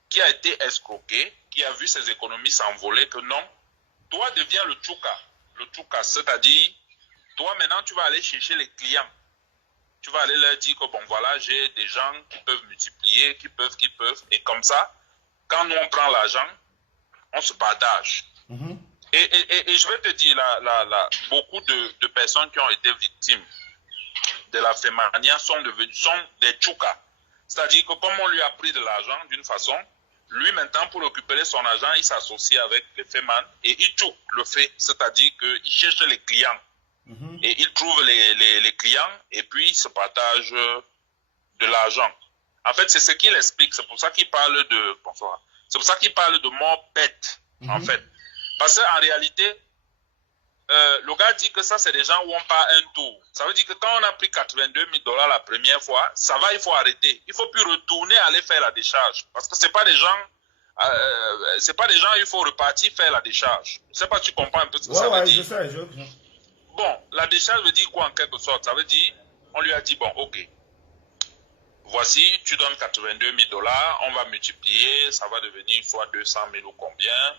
qui a été escroqué, qui a vu ses économies s'envoler, que non, toi deviens le tchouka. Le tchouka, c'est-à-dire, toi maintenant tu vas aller chercher les clients. Tu vas aller leur dire que bon voilà, j'ai des gens qui peuvent multiplier, qui peuvent, et comme ça, quand nous on prend l'argent, on se partage. Et je vais te dire, beaucoup de personnes qui ont été victimes de la Femania sont des tchoukas. C'est-à-dire que comme on lui a pris de l'argent d'une façon, lui maintenant pour récupérer son argent, il s'associe avec les Feman et il tchouk le fait. C'est-à-dire qu'il cherche les clients. Et il trouve les clients et puis il se partage de l'argent. En fait, c'est ce qu'il explique. C'est pour ça qu'il parle de... Bonsoir. C'est pour ça qu'il parle de mort bête, en fait. Parce qu'en réalité, le gars dit que ça, c'est des gens où on part un tour. Ça veut dire que quand on a pris 82 000 $ la première fois, ça va, il faut arrêter. Il ne faut plus retourner aller faire la décharge. Parce que ce n'est pas des gens... il faut repartir faire la décharge. Je ne sais pas si tu comprends un peu ce que ça veut dire. Je sais. Bon, la décharge veut dire quoi en quelque sorte? Ça veut dire, on lui a dit, bon, ok, voici, tu donnes 82 000 $, on va multiplier, ça va devenir soit 200 000 ou combien.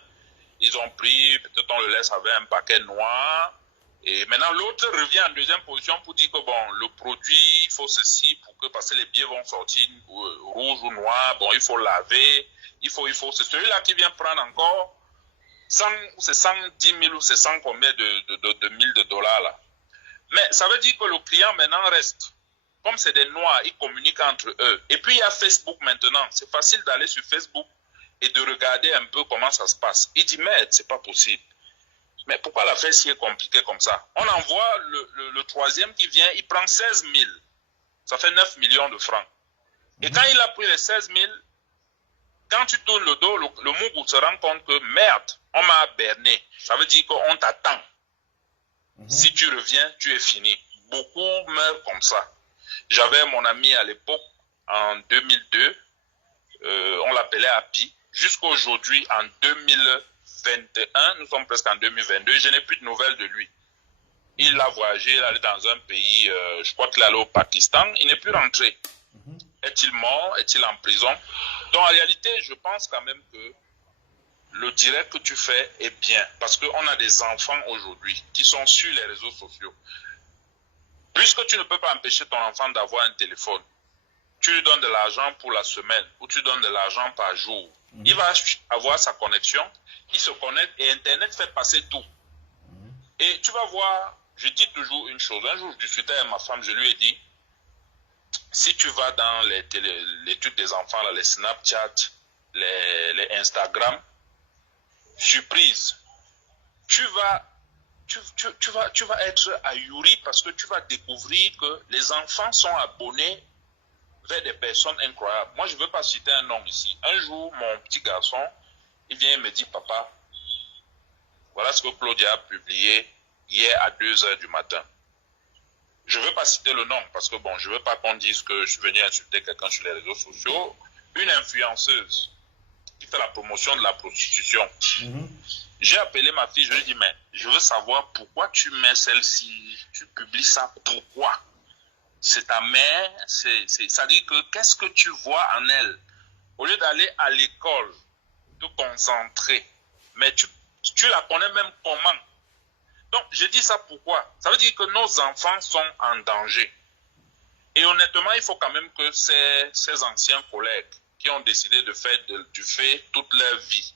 Ils ont pris, peut-être on le laisse avec un paquet noir. Et maintenant, l'autre revient en deuxième position pour dire que, bon, le produit, il faut ceci, parce que les billets vont sortir rouge ou noir, bon, il faut laver, il faut, c'est celui-là qui vient prendre encore 110 000 ou c'est 100 combien de mille de dollars là. Mais ça veut dire que le client maintenant reste. Comme c'est des noirs, ils communiquent entre eux. Et puis il y a Facebook maintenant. C'est facile d'aller sur Facebook et de regarder un peu comment ça se passe. Il dit, merde, c'est pas possible. Mais pourquoi la fête si est compliquée comme ça? On envoie le troisième qui vient, il prend 16 000. Ça fait 9 millions de francs. Et quand il a pris les 16 000, quand tu tournes le dos, le Mougou se rend compte que merde, on m'a berné. Ça veut dire qu'on t'attend. Si tu reviens, tu es fini. Beaucoup meurent comme ça. J'avais mon ami à l'époque, en 2002, on l'appelait Happy. Jusqu'à aujourd'hui, en 2021, nous sommes presque en 2022, je n'ai plus de nouvelles de lui. Il a voyagé, il est allé dans un pays, je crois qu'il est allé au Pakistan, il n'est plus rentré. Est-il mort? Est-il en prison? Donc en réalité, je pense quand même que le direct que tu fais est bien. Parce qu'on a des enfants aujourd'hui qui sont sur les réseaux sociaux. Puisque tu ne peux pas empêcher ton enfant d'avoir un téléphone, tu lui donnes de l'argent pour la semaine ou tu donnes de l'argent par jour. Il va avoir sa connexion, il se connecte et Internet fait passer tout. Et tu vas voir, je dis toujours une chose. Un jour, je discutais avec ma femme, je lui ai dit, si tu vas dans les trucs des enfants, là, les Snapchat, les Instagram, surprise, tu vas être ahuri parce que tu vas découvrir que les enfants sont abonnés vers des personnes incroyables. Moi, je ne veux pas citer un nom ici. Un jour, mon petit garçon, il vient et me dit, papa, voilà ce que Claudia a publié hier à 2 h du matin. Je ne veux pas citer le nom parce que bon, je ne veux pas qu'on dise que je suis venu insulter quelqu'un sur les réseaux sociaux. Une influenceuse qui fait la promotion de la prostitution. J'ai appelé ma fille, je lui ai dit, mais je veux savoir pourquoi tu mets celle-ci, tu publies ça, pourquoi? C'est ta mère, ça dit que qu'est-ce que tu vois en elle? Au lieu d'aller à l'école, te concentrer, mais tu la connais même comment? Donc, je dis ça pourquoi? Ça veut dire que nos enfants sont en danger. Et honnêtement, il faut quand même que ces anciens collègues qui ont décidé de faire du fait toute leur vie,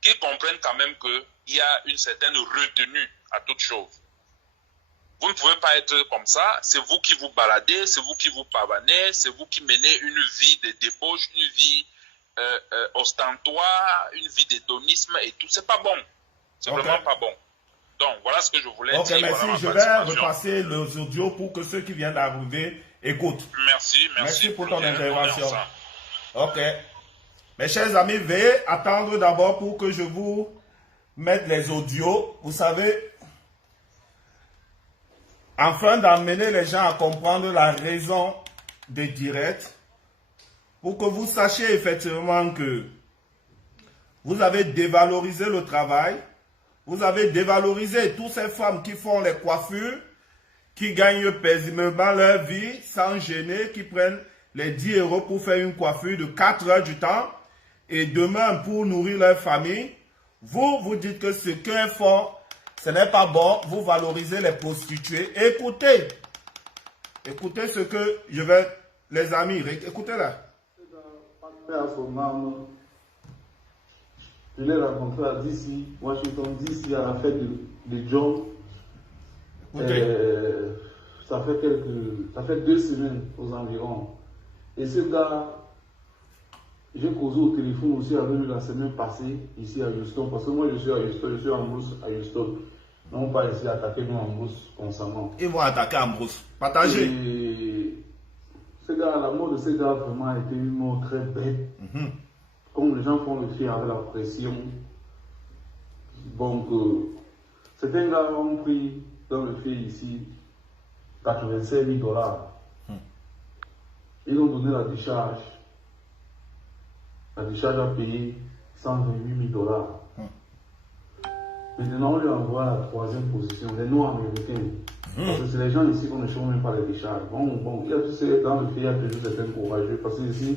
qu'ils comprennent quand même qu'il y a une certaine retenue à toute chose. Vous ne pouvez pas être comme ça, c'est vous qui vous baladez, c'est vous qui vous pavanez, c'est vous qui menez une vie de débauche, une vie ostentatoire, une vie d'hédonisme et tout. C'est pas bon. C'est vraiment pas bon. Donc, voilà ce que je voulais dire. Ok, merci. Voilà, je vais repasser les audios pour que ceux qui viennent d'arriver écoutent. Merci pour ton intervention. Ok. Mes chers amis, veuillez attendre d'abord pour que je vous mette les audios. Vous savez, afin d'amener les gens à comprendre la raison des directs, pour que vous sachiez effectivement que vous avez dévalorisé le travail, vous avez dévalorisé toutes ces femmes qui font les coiffures, qui gagnent paisiblement leur vie sans gêner, qui prennent les 10 € pour faire une coiffure de 4 heures du temps et demain pour nourrir leur famille. Vous dites que ce qu'elles font, ce n'est pas bon, vous valorisez les prostituées. Écoutez ce que je vais, les amis, écoutez-la. Je l'ai rencontré à DC, Washington DC, à la fête de John. Ça fait 2 semaines aux environs. Et ce gars, j'ai causé au téléphone aussi avec lui la semaine passée, ici à Houston, parce que moi je suis à Houston, je suis en brousse à Houston. Non pas ici attaquer nous en brousse constamment. Ils vont attaquer en brousse. Partagez. Et ce gars, la mort de ce gars vraiment a été une mort très bête. Comme les gens font le fait avec la pression. Donc, certains gars ont pris dans le fait ici 85 000 $. Ils ont donné la décharge. La décharge a payé 128 000 $. Maintenant, on lui envoie la 3e position, les Noirs américains. Parce que c'est les gens ici qu'on ne change même pas les décharges. Bon, il y a tous ces, dans le pays, il y a toujours certains courageux. Parce que ici,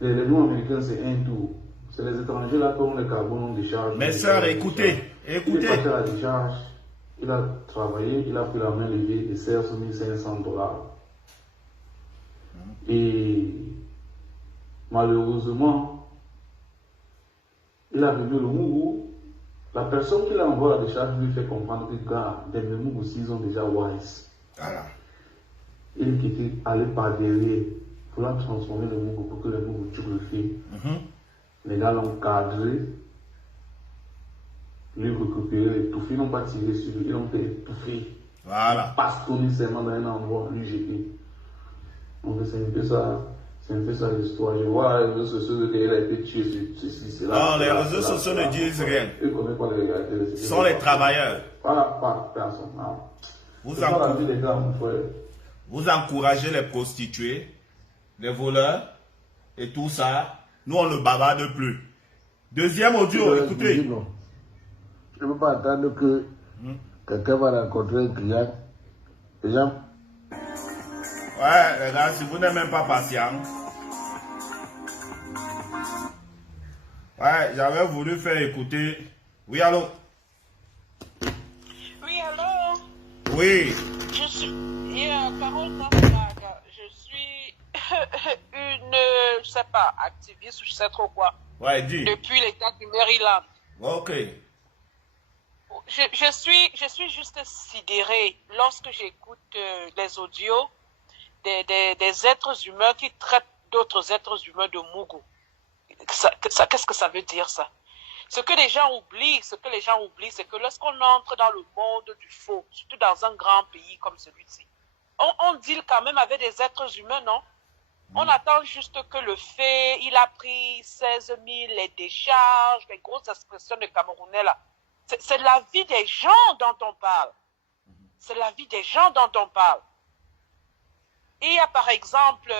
les Noirs américains, c'est un tour. C'est les étrangers là qui ont les carbone en décharge. Mes sœurs, écoutez. Il est parti à la décharge, il a travaillé, il a pris la main levée et sert sur 1500 $. Et malheureusement, il a venu le Mougou. La personne qui l'envoie à la décharge lui fait comprendre que gars, des Mougou aussi, ils ont déjà wise. Voilà. Il qui était allé par derrière pour la transformer le Mougou pour que le Mougou tue le fait. Les gars l'ont cadré, lui récupérer, étouffer, ils n'ont pas tiré sur lui, ils l'ont fait étouffer. Voilà. Pastonner seulement dans un endroit, lui jeter. Donc c'est un peu ça l'histoire. Je vois les réseaux sociaux qu'il a été tué, ceci, cela. Non, les réseaux sociaux ne disent rien. Ils ne connaissent pas les réalités. Ce sont les travailleurs. Pas personne. Vous encouragez les prostituées, les voleurs et tout ça. Nous, on ne bavarde plus. Deuxième audio, écoutez. Je ne peux pas attendre que quelqu'un va rencontrer un client. Déjà. Ouais, les gars, si vous n'êtes même pas patient. Ouais, j'avais voulu faire écouter. Oui, allô? Oui, allô? Oui. Je suis Carole Naflaga. Je suis une, je sais pas, activiste ou je sais trop quoi. Ouais, dis. Depuis l'État du Maryland. Ok. Je suis juste sidérée lorsque j'écoute les audios des êtres humains qui traitent d'autres êtres humains de Mougou. Qu'est-ce que ça veut dire, ça? Ce que les gens oublient, c'est que lorsqu'on entre dans le monde du faux, surtout dans un grand pays comme celui-ci, on deal quand même avec des êtres humains, non? On attend juste que le fait, il a pris 16 000, les décharges, les grosses expressions de Camerounais là. C'est la vie des gens dont on parle. C'est la vie des gens dont on parle. Il y a par exemple,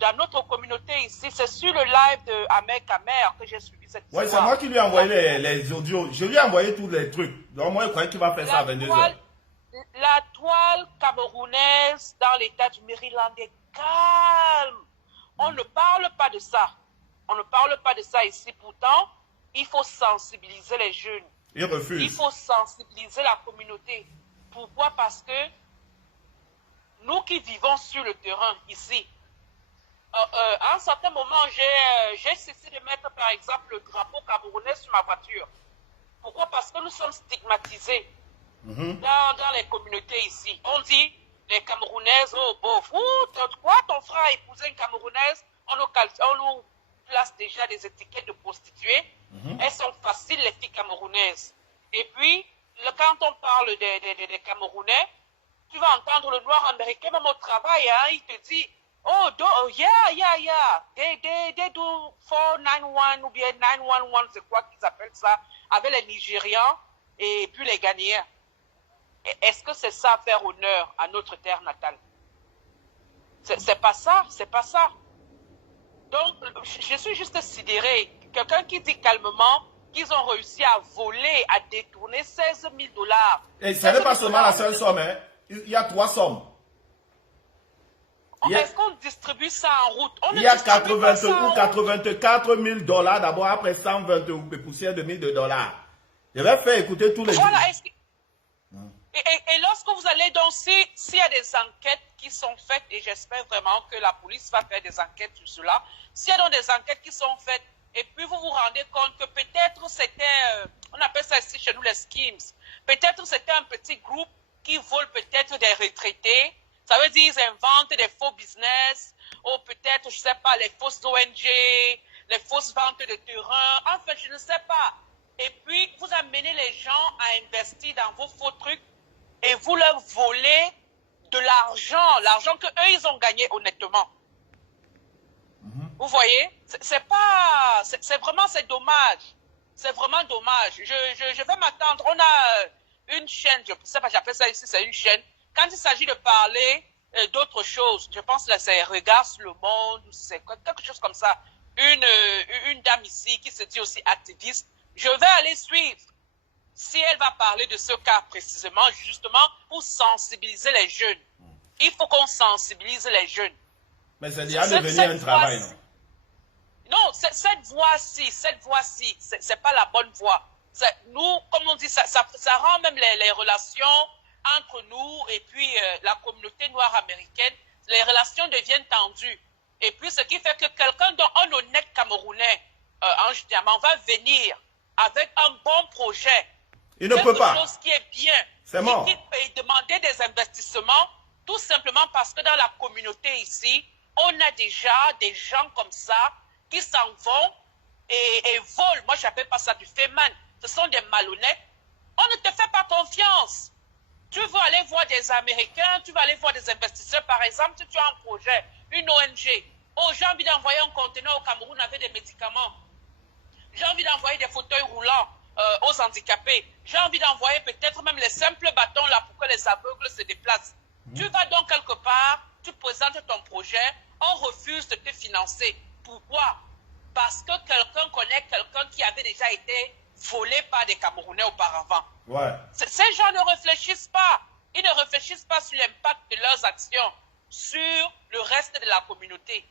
dans notre communauté ici, c'est sur le live de Ahmed Kamer que j'ai suivi cette histoire. Oui, c'est moi qui lui ai envoyé les audios. Je lui ai envoyé tous les trucs. Donc moi, je croyais qu'il va faire ça à 22h. La toile camerounaise dans l'état du Maryland est calme. On ne parle pas de ça. On ne parle pas de ça ici. Pourtant, il faut sensibiliser les jeunes. Ils refusent. Il faut sensibiliser la communauté. Pourquoi? Parce que nous qui vivons sur le terrain ici, à un certain moment, j'ai cessé de mettre par exemple le drapeau camerounais sur ma voiture. Pourquoi? Parce que nous sommes stigmatisés dans les communautés ici. On dit, les Camerounaises, oh bof, quoi, ton frère a épousé une Camerounaise, on nous place déjà des étiquettes de prostituées. Elles sont faciles, les filles camerounaises. Et puis, quand on parle des Camerounais, tu vas entendre le noir américain, même au travail, hein, il te dit, yeah, they do 491 ou bien 911, c'est quoi qu'ils appellent ça, avec les Nigérians et puis les Ghanéens. Est-ce que c'est ça faire honneur à notre terre natale? C'est pas ça, c'est pas ça. Donc, je suis juste sidéré. Quelqu'un qui dit calmement qu'ils ont réussi à voler, à détourner 16 000 $. Et ce n'est pas seulement la seule somme, hein. Il y a 3 sommes. Est-ce qu'on distribue ça en route? Il y a 84 000 $, d'abord, après 120 poussières de 1 000 $. Je vais faire écouter tous les... Voilà, et lorsque vous allez donc, s'il y a des enquêtes qui sont faites, et j'espère vraiment que la police va faire des enquêtes sur cela, s'il y a donc des enquêtes qui sont faites, et puis vous vous rendez compte que peut-être c'était, on appelle ça ici chez nous les schemes, peut-être c'était un petit groupe qui vole peut-être des retraités, ça veut dire ils inventent des faux business, ou peut-être, je ne sais pas, les fausses ONG, les fausses ventes de terrain, en fait, je ne sais pas. Et puis, vous amenez les gens à investir dans vos faux trucs, et vous leur volez de l'argent qu'eux, ils ont gagné honnêtement. Vous voyez? C'est vraiment, c'est dommage. C'est vraiment dommage. Je vais m'attendre. On a une chaîne, je ne sais pas, j'appelle ça ici, c'est une chaîne. Quand il s'agit de parler d'autres choses, je pense que c'est Regard sur le monde, c'est quelque chose comme ça. Une dame ici qui se dit aussi activiste. Je vais aller suivre. Si elle va parler de ce cas précisément, justement, pour sensibiliser les jeunes. Il faut qu'on sensibilise les jeunes. Mais c'est déjà devenu un travail, non? Non, cette voie-ci, c'est pas la bonne voie. Nous, comme on dit, ça rend même les relations entre nous et puis la communauté noire américaine, les relations deviennent tendues. Et puis, ce qui fait que quelqu'un d'un honnête Camerounais, Ange Diamant, va venir avec un bon projet. Il ne peut pas. Quelque chose qui est bien. C'est mort. Qui peut demander des investissements, tout simplement parce que dans la communauté ici, on a déjà des gens comme ça qui s'en vont et volent. Moi, je n'appelle pas ça du féman. Ce sont des malhonnêtes. On ne te fait pas confiance. Tu veux aller voir des Américains, tu vas aller voir des investisseurs, par exemple, si tu as un projet, une ONG. Oh, j'ai envie d'envoyer un conteneur au Cameroun avec des médicaments. J'ai envie d'envoyer des fauteuils roulants aux handicapés. J'ai envie d'envoyer peut-être même les simples bâtons là pour que les aveugles se déplacent. Tu vas donc quelque part, tu présentes ton projet, on refuse de te financer. Pourquoi? Parce que quelqu'un connaît quelqu'un qui avait déjà été volé par des Camerounais auparavant. Ouais. Ces gens ne réfléchissent pas. Ils ne réfléchissent pas sur l'impact de leurs actions sur le reste de la communauté.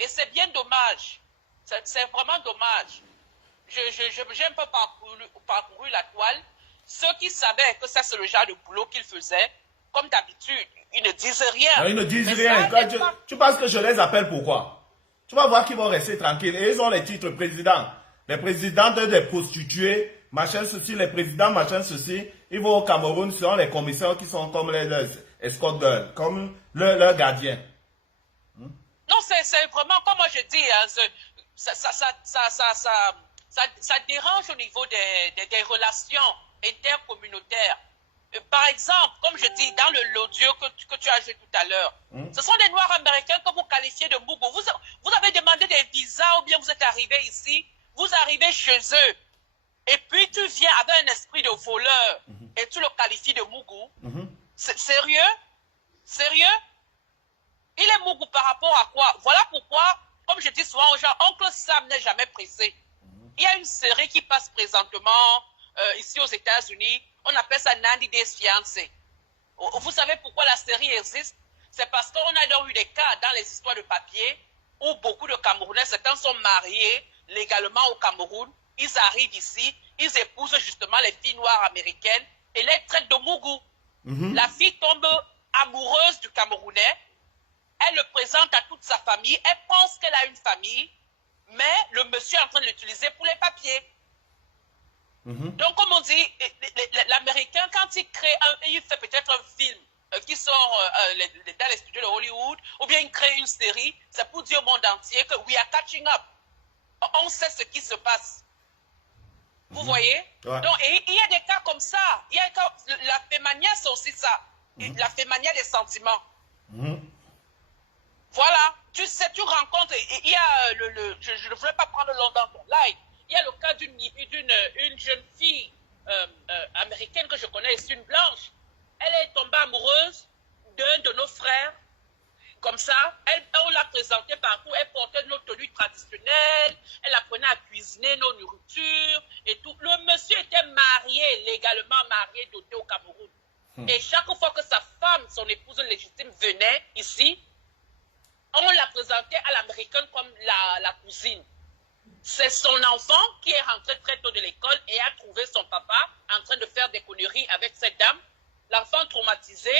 Et c'est bien dommage. C'est vraiment dommage. J'ai un peu parcouru la toile. Ceux qui savaient que ça c'est le genre de boulot qu'ils faisaient, comme d'habitude, ils ne disent rien. Non, ils ne disent rien. Tu penses que je les appelle pourquoi? Tu vas voir qu'ils vont rester tranquilles. Et ils ont les titres présidents. Les présidents des prostituées, machin ceci, les présidents machin ceci. Ils vont au Cameroun, ce sont les commissaires qui sont comme les escorts girls, comme leurs gardiens. Non, c'est vraiment, comme moi je dis, hein, ça dérange au niveau des relations intercommunautaires. Par exemple, comme je dis dans l'audio que tu as joué tout à l'heure, ce sont des Noirs américains que vous qualifiez de Mougou. Vous avez demandé des visas ou bien vous êtes arrivé ici, vous arrivez chez eux, et puis tu viens avec un esprit de voleur et tu le qualifies de Mougou. C'est sérieux? Sérieux? Il est Mougou par rapport à quoi? Voilà pourquoi, comme je dis souvent aux gens, Oncle Sam n'est jamais pressé. Il y a une série qui passe présentement ici aux États-Unis. On appelle ça 90 Days Fiancé. Vous savez pourquoi la série existe? C'est parce qu'on a donc eu des cas dans les histoires de papier où beaucoup de Camerounais, certains sont mariés légalement au Cameroun. Ils arrivent ici, ils épousent justement les filles noires américaines et les traitent de Mougou. La fille tombe amoureuse du Camerounais. Elle le présente à toute sa famille. Elle pense qu'elle a une famille, mais le monsieur est en train de l'utiliser pour les papiers. Donc, comme on dit, l'Américain, quand il crée, il fait peut-être un film qui sort dans les studios de Hollywood, ou bien il crée une série, c'est pour dire au monde entier que we are catching up. On sait ce qui se passe. Vous voyez? Donc, et il y a des cas comme ça. Il y a des cas, la fémania, c'est aussi ça. La fémania des sentiments. Voilà. Tu sais, tu rencontres, il y a je ne voulais pas prendre longtemps ton live. Il y a le cas d'une jeune fille américaine que je connais, c'est une blanche. Elle est tombée amoureuse d'un de nos frères. Comme ça, on l'a présentée partout. Elle portait nos tenues traditionnelles. Elle apprenait à cuisiner nos nourritures et tout. Le monsieur était marié, légalement marié, doté au Cameroun. Et chaque fois que sa femme, son épouse légitime, venait ici, on la présentait à l'américaine comme la cousine. C'est son enfant qui est rentré très tôt de l'école et a trouvé son papa en train de faire des conneries avec cette dame. L'enfant traumatisé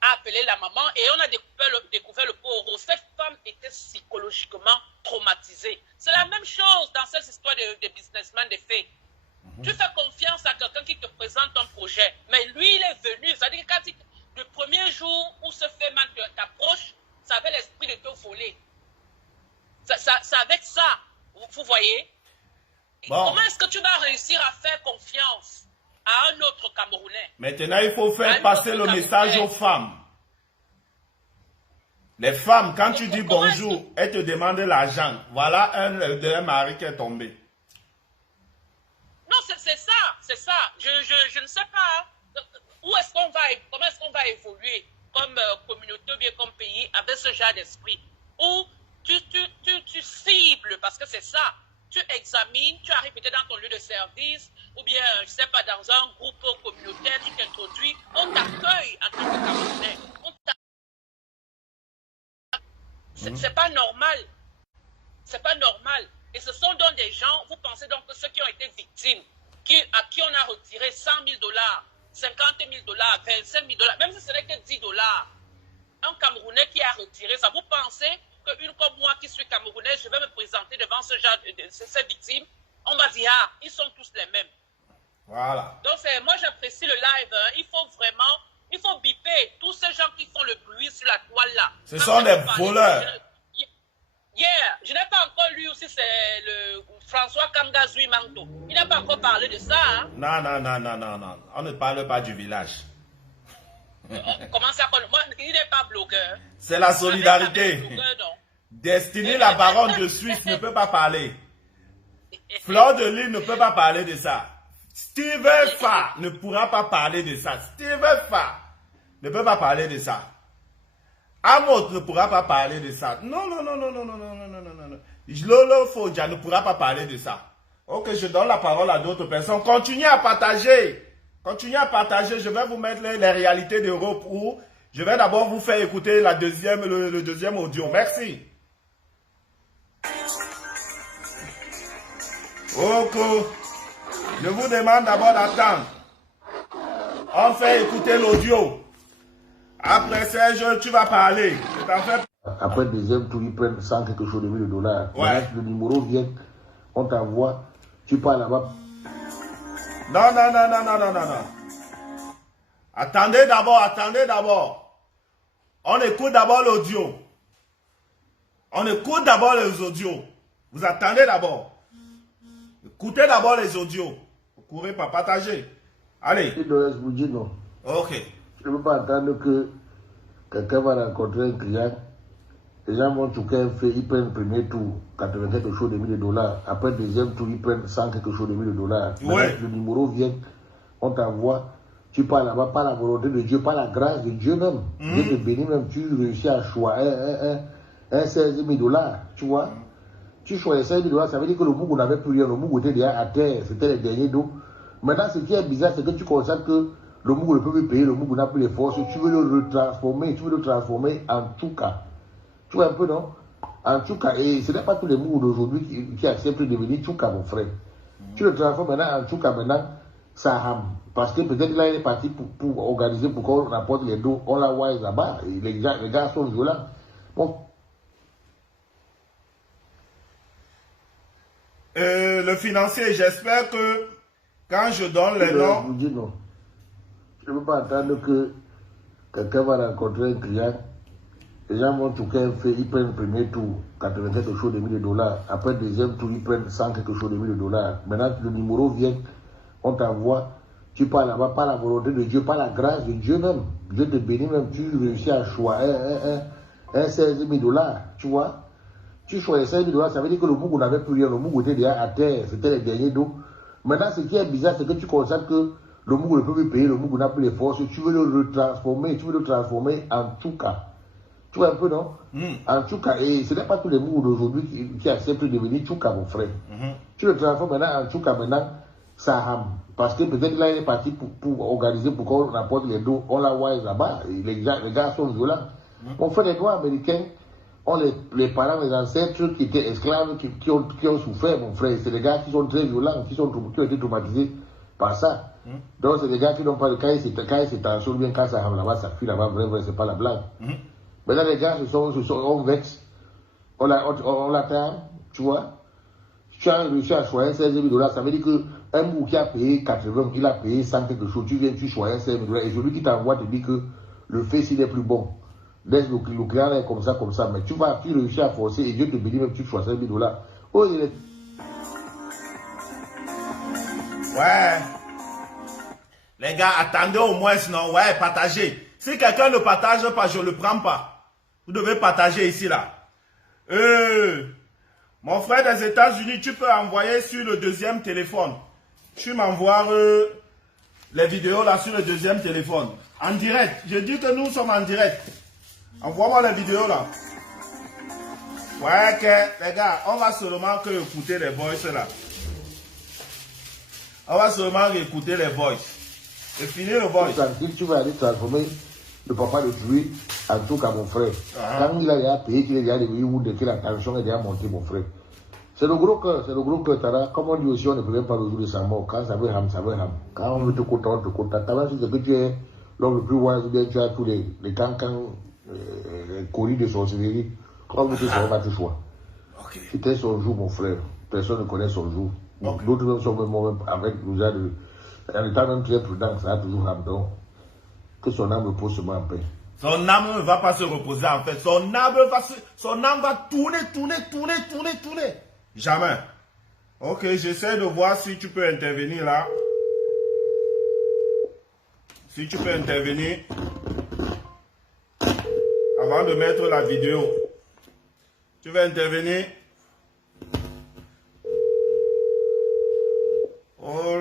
a appelé la maman et on a découvert le pauvre. Cette femme était psychologiquement traumatisée. C'est la même chose dans cette histoire de businessman des faits. Tu fais confiance à quelqu'un qui te présente un projet, mais lui, il est venu. C'est-à-dire que le premier jour où ce fait man t'approche, ça avait l'esprit de te voler. C'est avec ça. Vous voyez? Bon. Comment est-ce que tu vas réussir à faire confiance à un autre Camerounais? Maintenant, il faut faire passer le message aux femmes. Les femmes, quand tu dis bonjour, elles te demandent l'argent. Voilà un mari qui est tombé. Non, c'est ça. Je ne sais pas. Où est-ce qu'on va, comment est-ce qu'on va évoluer comme communauté ou bien comme pays avec ce genre d'esprit? Où tu cibles, parce que c'est ça. Tu examines, tu arrives peut-être dans ton lieu de service, ou bien, je ne sais pas, dans un groupe communautaire, tu t'introduis, on t'accueille en tant que Camerounais. C'est pas normal. C'est pas normal. Et ce sont donc des gens, vous pensez donc que ceux qui ont été victimes, à qui on a retiré 100 000 $, 50 000 $, 25 000 $, même si ce n'est que 10 $, un Camerounais qui a retiré ça, vous pensez qu'une comme moi qui suis Camerounais, je vais me présenter devant ce genre ces victimes, on va dire, ah, ils sont tous les mêmes. Voilà. Donc, moi, j'apprécie le live. Hein. Il faut biper tous ces gens qui font le bruit sur la toile là. Ce sont des voleurs. Je n'ai pas encore lu aussi, c'est le François Kamgazui Manto. Il n'a pas encore parlé de ça. Hein? Non. On ne parle pas du village. Comment ça? Il n'est pas blogueur. C'est la solidarité. Destiny, la baronne de Suisse, ne peut pas parler. Fleur de Lille ne peut pas parler de ça. Steven Fa ne pourra pas parler de ça. Steven Fa ne peut pas parler de ça. Amos ne pourra pas parler de ça. Non. Lolo Fodja ne pourra pas parler de ça. Ok, je donne la parole à d'autres personnes. Continuez à partager. Je vais vous mettre les réalités d'Europe où je vais d'abord vous faire écouter le deuxième audio. Merci. Ok. Je vous demande d'abord d'attendre. On fait écouter l'audio. Après Serge, tu vas parler. Après le deuxième tour, ils prennent 100 quelque chose de $1000. Ouais. Le numéro vient, on t'envoie, tu pars là-bas. Non. Attendez d'abord. On écoute d'abord l'audio. Vous attendez d'abord. Écoutez d'abord les audios. Vous courez pas partager. Allez. Non. Ok. Je ne peux pas attendre que quelqu'un va rencontrer un client. Les gens vont choquer un fait, ils prennent le premier tour, 80 quelque chose de $1000. Après le deuxième tour, ils prennent 100 quelque chose de $1000. Ouais. Le numéro vient, on t'envoie, tu parles là-bas, pas la volonté de Dieu, pas la grâce de Dieu même. Dieu te bénit même, tu réussis à choisir un 16 000 $, tu vois. Tu choisis 16 000 $, ça veut dire que le Mougou n'avait plus rien, le Mougou était déjà à terre, c'était les derniers dos. Maintenant, ce qui est bizarre, c'est que tu constates que le Mougou ne peut plus payer, le Mougou n'a plus les forces, tu veux le transformer en Tchouka. Tu vois un peu, non? En Tchouka, et ce n'est pas tous les Mougou d'aujourd'hui qui acceptent de devenir Tchouka, mon frère. Tu le transformes maintenant en Tchouka, maintenant, Saham. Parce que peut-être là, il est parti pour organiser, pour qu'on apporte les dos, on la wise là-bas, et les gars sont violents. Bon. Le financier, j'espère que quand je donne les noms... Je vous dis non. Je ne peux pas attendre que quelqu'un va rencontrer un client. Les gens vont choquer un fait, ils prennent le premier tour, 80 quelque chose de $1000. Après le deuxième tour, ils prennent 100 quelque chose de $1000. Maintenant, le numéro vient, on t'envoie, tu parles là-bas, pas la volonté de Dieu, pas la grâce de Dieu même. Dieu te bénit même, tu réussis à choisir un 16 000 $, tu vois. Tu choisis 16 000 $, ça veut dire que le Mougou n'avait plus rien, le Mougou était déjà à terre, c'était les derniers dos. Maintenant, ce qui est bizarre, c'est que tu constates que le Mougou ne peut plus payer, le Mougou n'a plus les forces, tu veux le transformer en Tchouka. Tu vois un peu, non? En Tchouka, et ce n'est pas tous les Mougou d'aujourd'hui qui acceptent de devenir Tchouka, mon frère. Tu le transformes maintenant en Tchouka, maintenant, Saham. Parce que peut-être là, il est parti pour organiser, pour qu'on apporte les dos, on la wise là-bas, et les gars sont violents. Mon frère, les Noirs américains ont les parents, les ancêtres qui étaient esclaves, qui ont souffert, mon frère. C'est des gars qui sont très violents, qui ont été traumatisés par ça. Donc, c'est des gars qui n'ont pas de cas, c'est tension, bien quand ça là-bas, ça fuit là-bas, vrai, c'est pas la blague. Maintenant, les gars on vexe, on l'attend, tu vois. Tu as réussi à choisir 16 000 $, ça veut dire qu'un bout qui a payé 80, il a payé 100 quelque chose, tu viens, tu choisis 16 000 $, et celui qui t'envoie te dit que le fait, s'il est plus bon. Laisse le client là comme ça, mais tu réussis à forcer et Dieu te bénit même tu choisis 16 000 $. Oh, il est... Ouais. Les gars, attendez au moins, sinon, ouais, partagez. Si quelqu'un ne partage pas, je ne le prends pas. Vous devez partager ici, là. Mon frère des États-Unis, tu peux envoyer sur le deuxième téléphone. Tu m'envoies les vidéos là sur le deuxième téléphone. En direct. Je dis que nous sommes en direct. Envoie-moi les vidéos là. Ouais, que les gars, on va seulement que écouter les voices là. On va seulement écouter les voices. Et finir le voice. Tu vas aller transformer le papa de Tué en tout cas mon frère. Quand il a déjà payé, qu'il a déjà devenu ou que la tension est déjà montée, mon frère. C'est le gros cœur, Tara. Comme on dit aussi, on ne peut même pas le jour de sa mort. Quand ça veut ham, ça veut ham. Quand on veut te compter, on te compte. Tara, c'est que tu es l'homme le plus wise, ou bien tu as tous les cancans. Colis de sorcellerie, quand vous êtes sur votre choix. C'était son jour, mon frère. Personne ne connaît son jour. Donc, d'autres même sont même avec nous, en étant même très prudent, ça a toujours ramené. Que son âme repose seulement en paix. Son âme ne va pas se reposer en fait. Son âme va tourner. Jamais. Ok, j'essaie de voir si tu peux intervenir là. Si tu peux intervenir. Avant de mettre la vidéo. Tu veux intervenir? Oh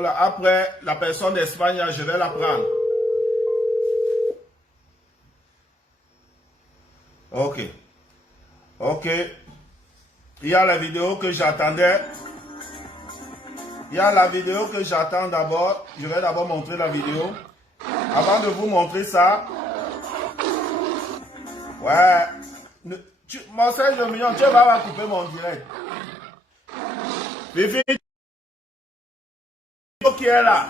là. Après, la personne d'Espagne, je vais la prendre. Ok. Il y a la vidéo que j'attendais. Il y a la vidéo que j'attends d'abord. Je vais d'abord montrer la vidéo. Avant de vous montrer ça. Ouais. Mon Serge Mignon, tu vas couper mon direct. Fifi qui est là.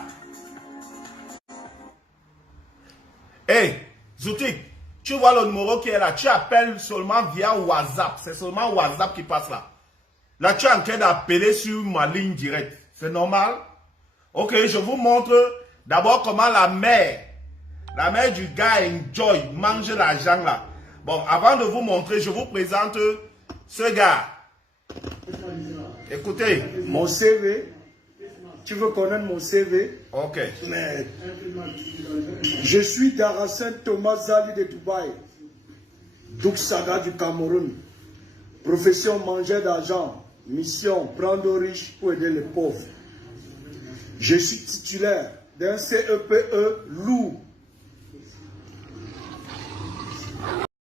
Hey, Zoutik, tu vois le numéro qui est là. Tu appelles seulement via WhatsApp. C'est seulement WhatsApp qui passe là. Là, tu es en train d'appeler sur ma ligne directe. C'est normal? Ok, je vous montre d'abord comment la mère du gars Enjoy mange l'argent là. Bon, avant de vous montrer, je vous présente ce gars. Écoutez. Mon CV, tu veux connaître mon CV? Ok. Mais je suis Darasin Thomas Zali de Dubaï, Douksaga du Cameroun. Profession manger d'argent, mission prendre aux riches pour aider les pauvres. Je suis titulaire d'un CEPE lourd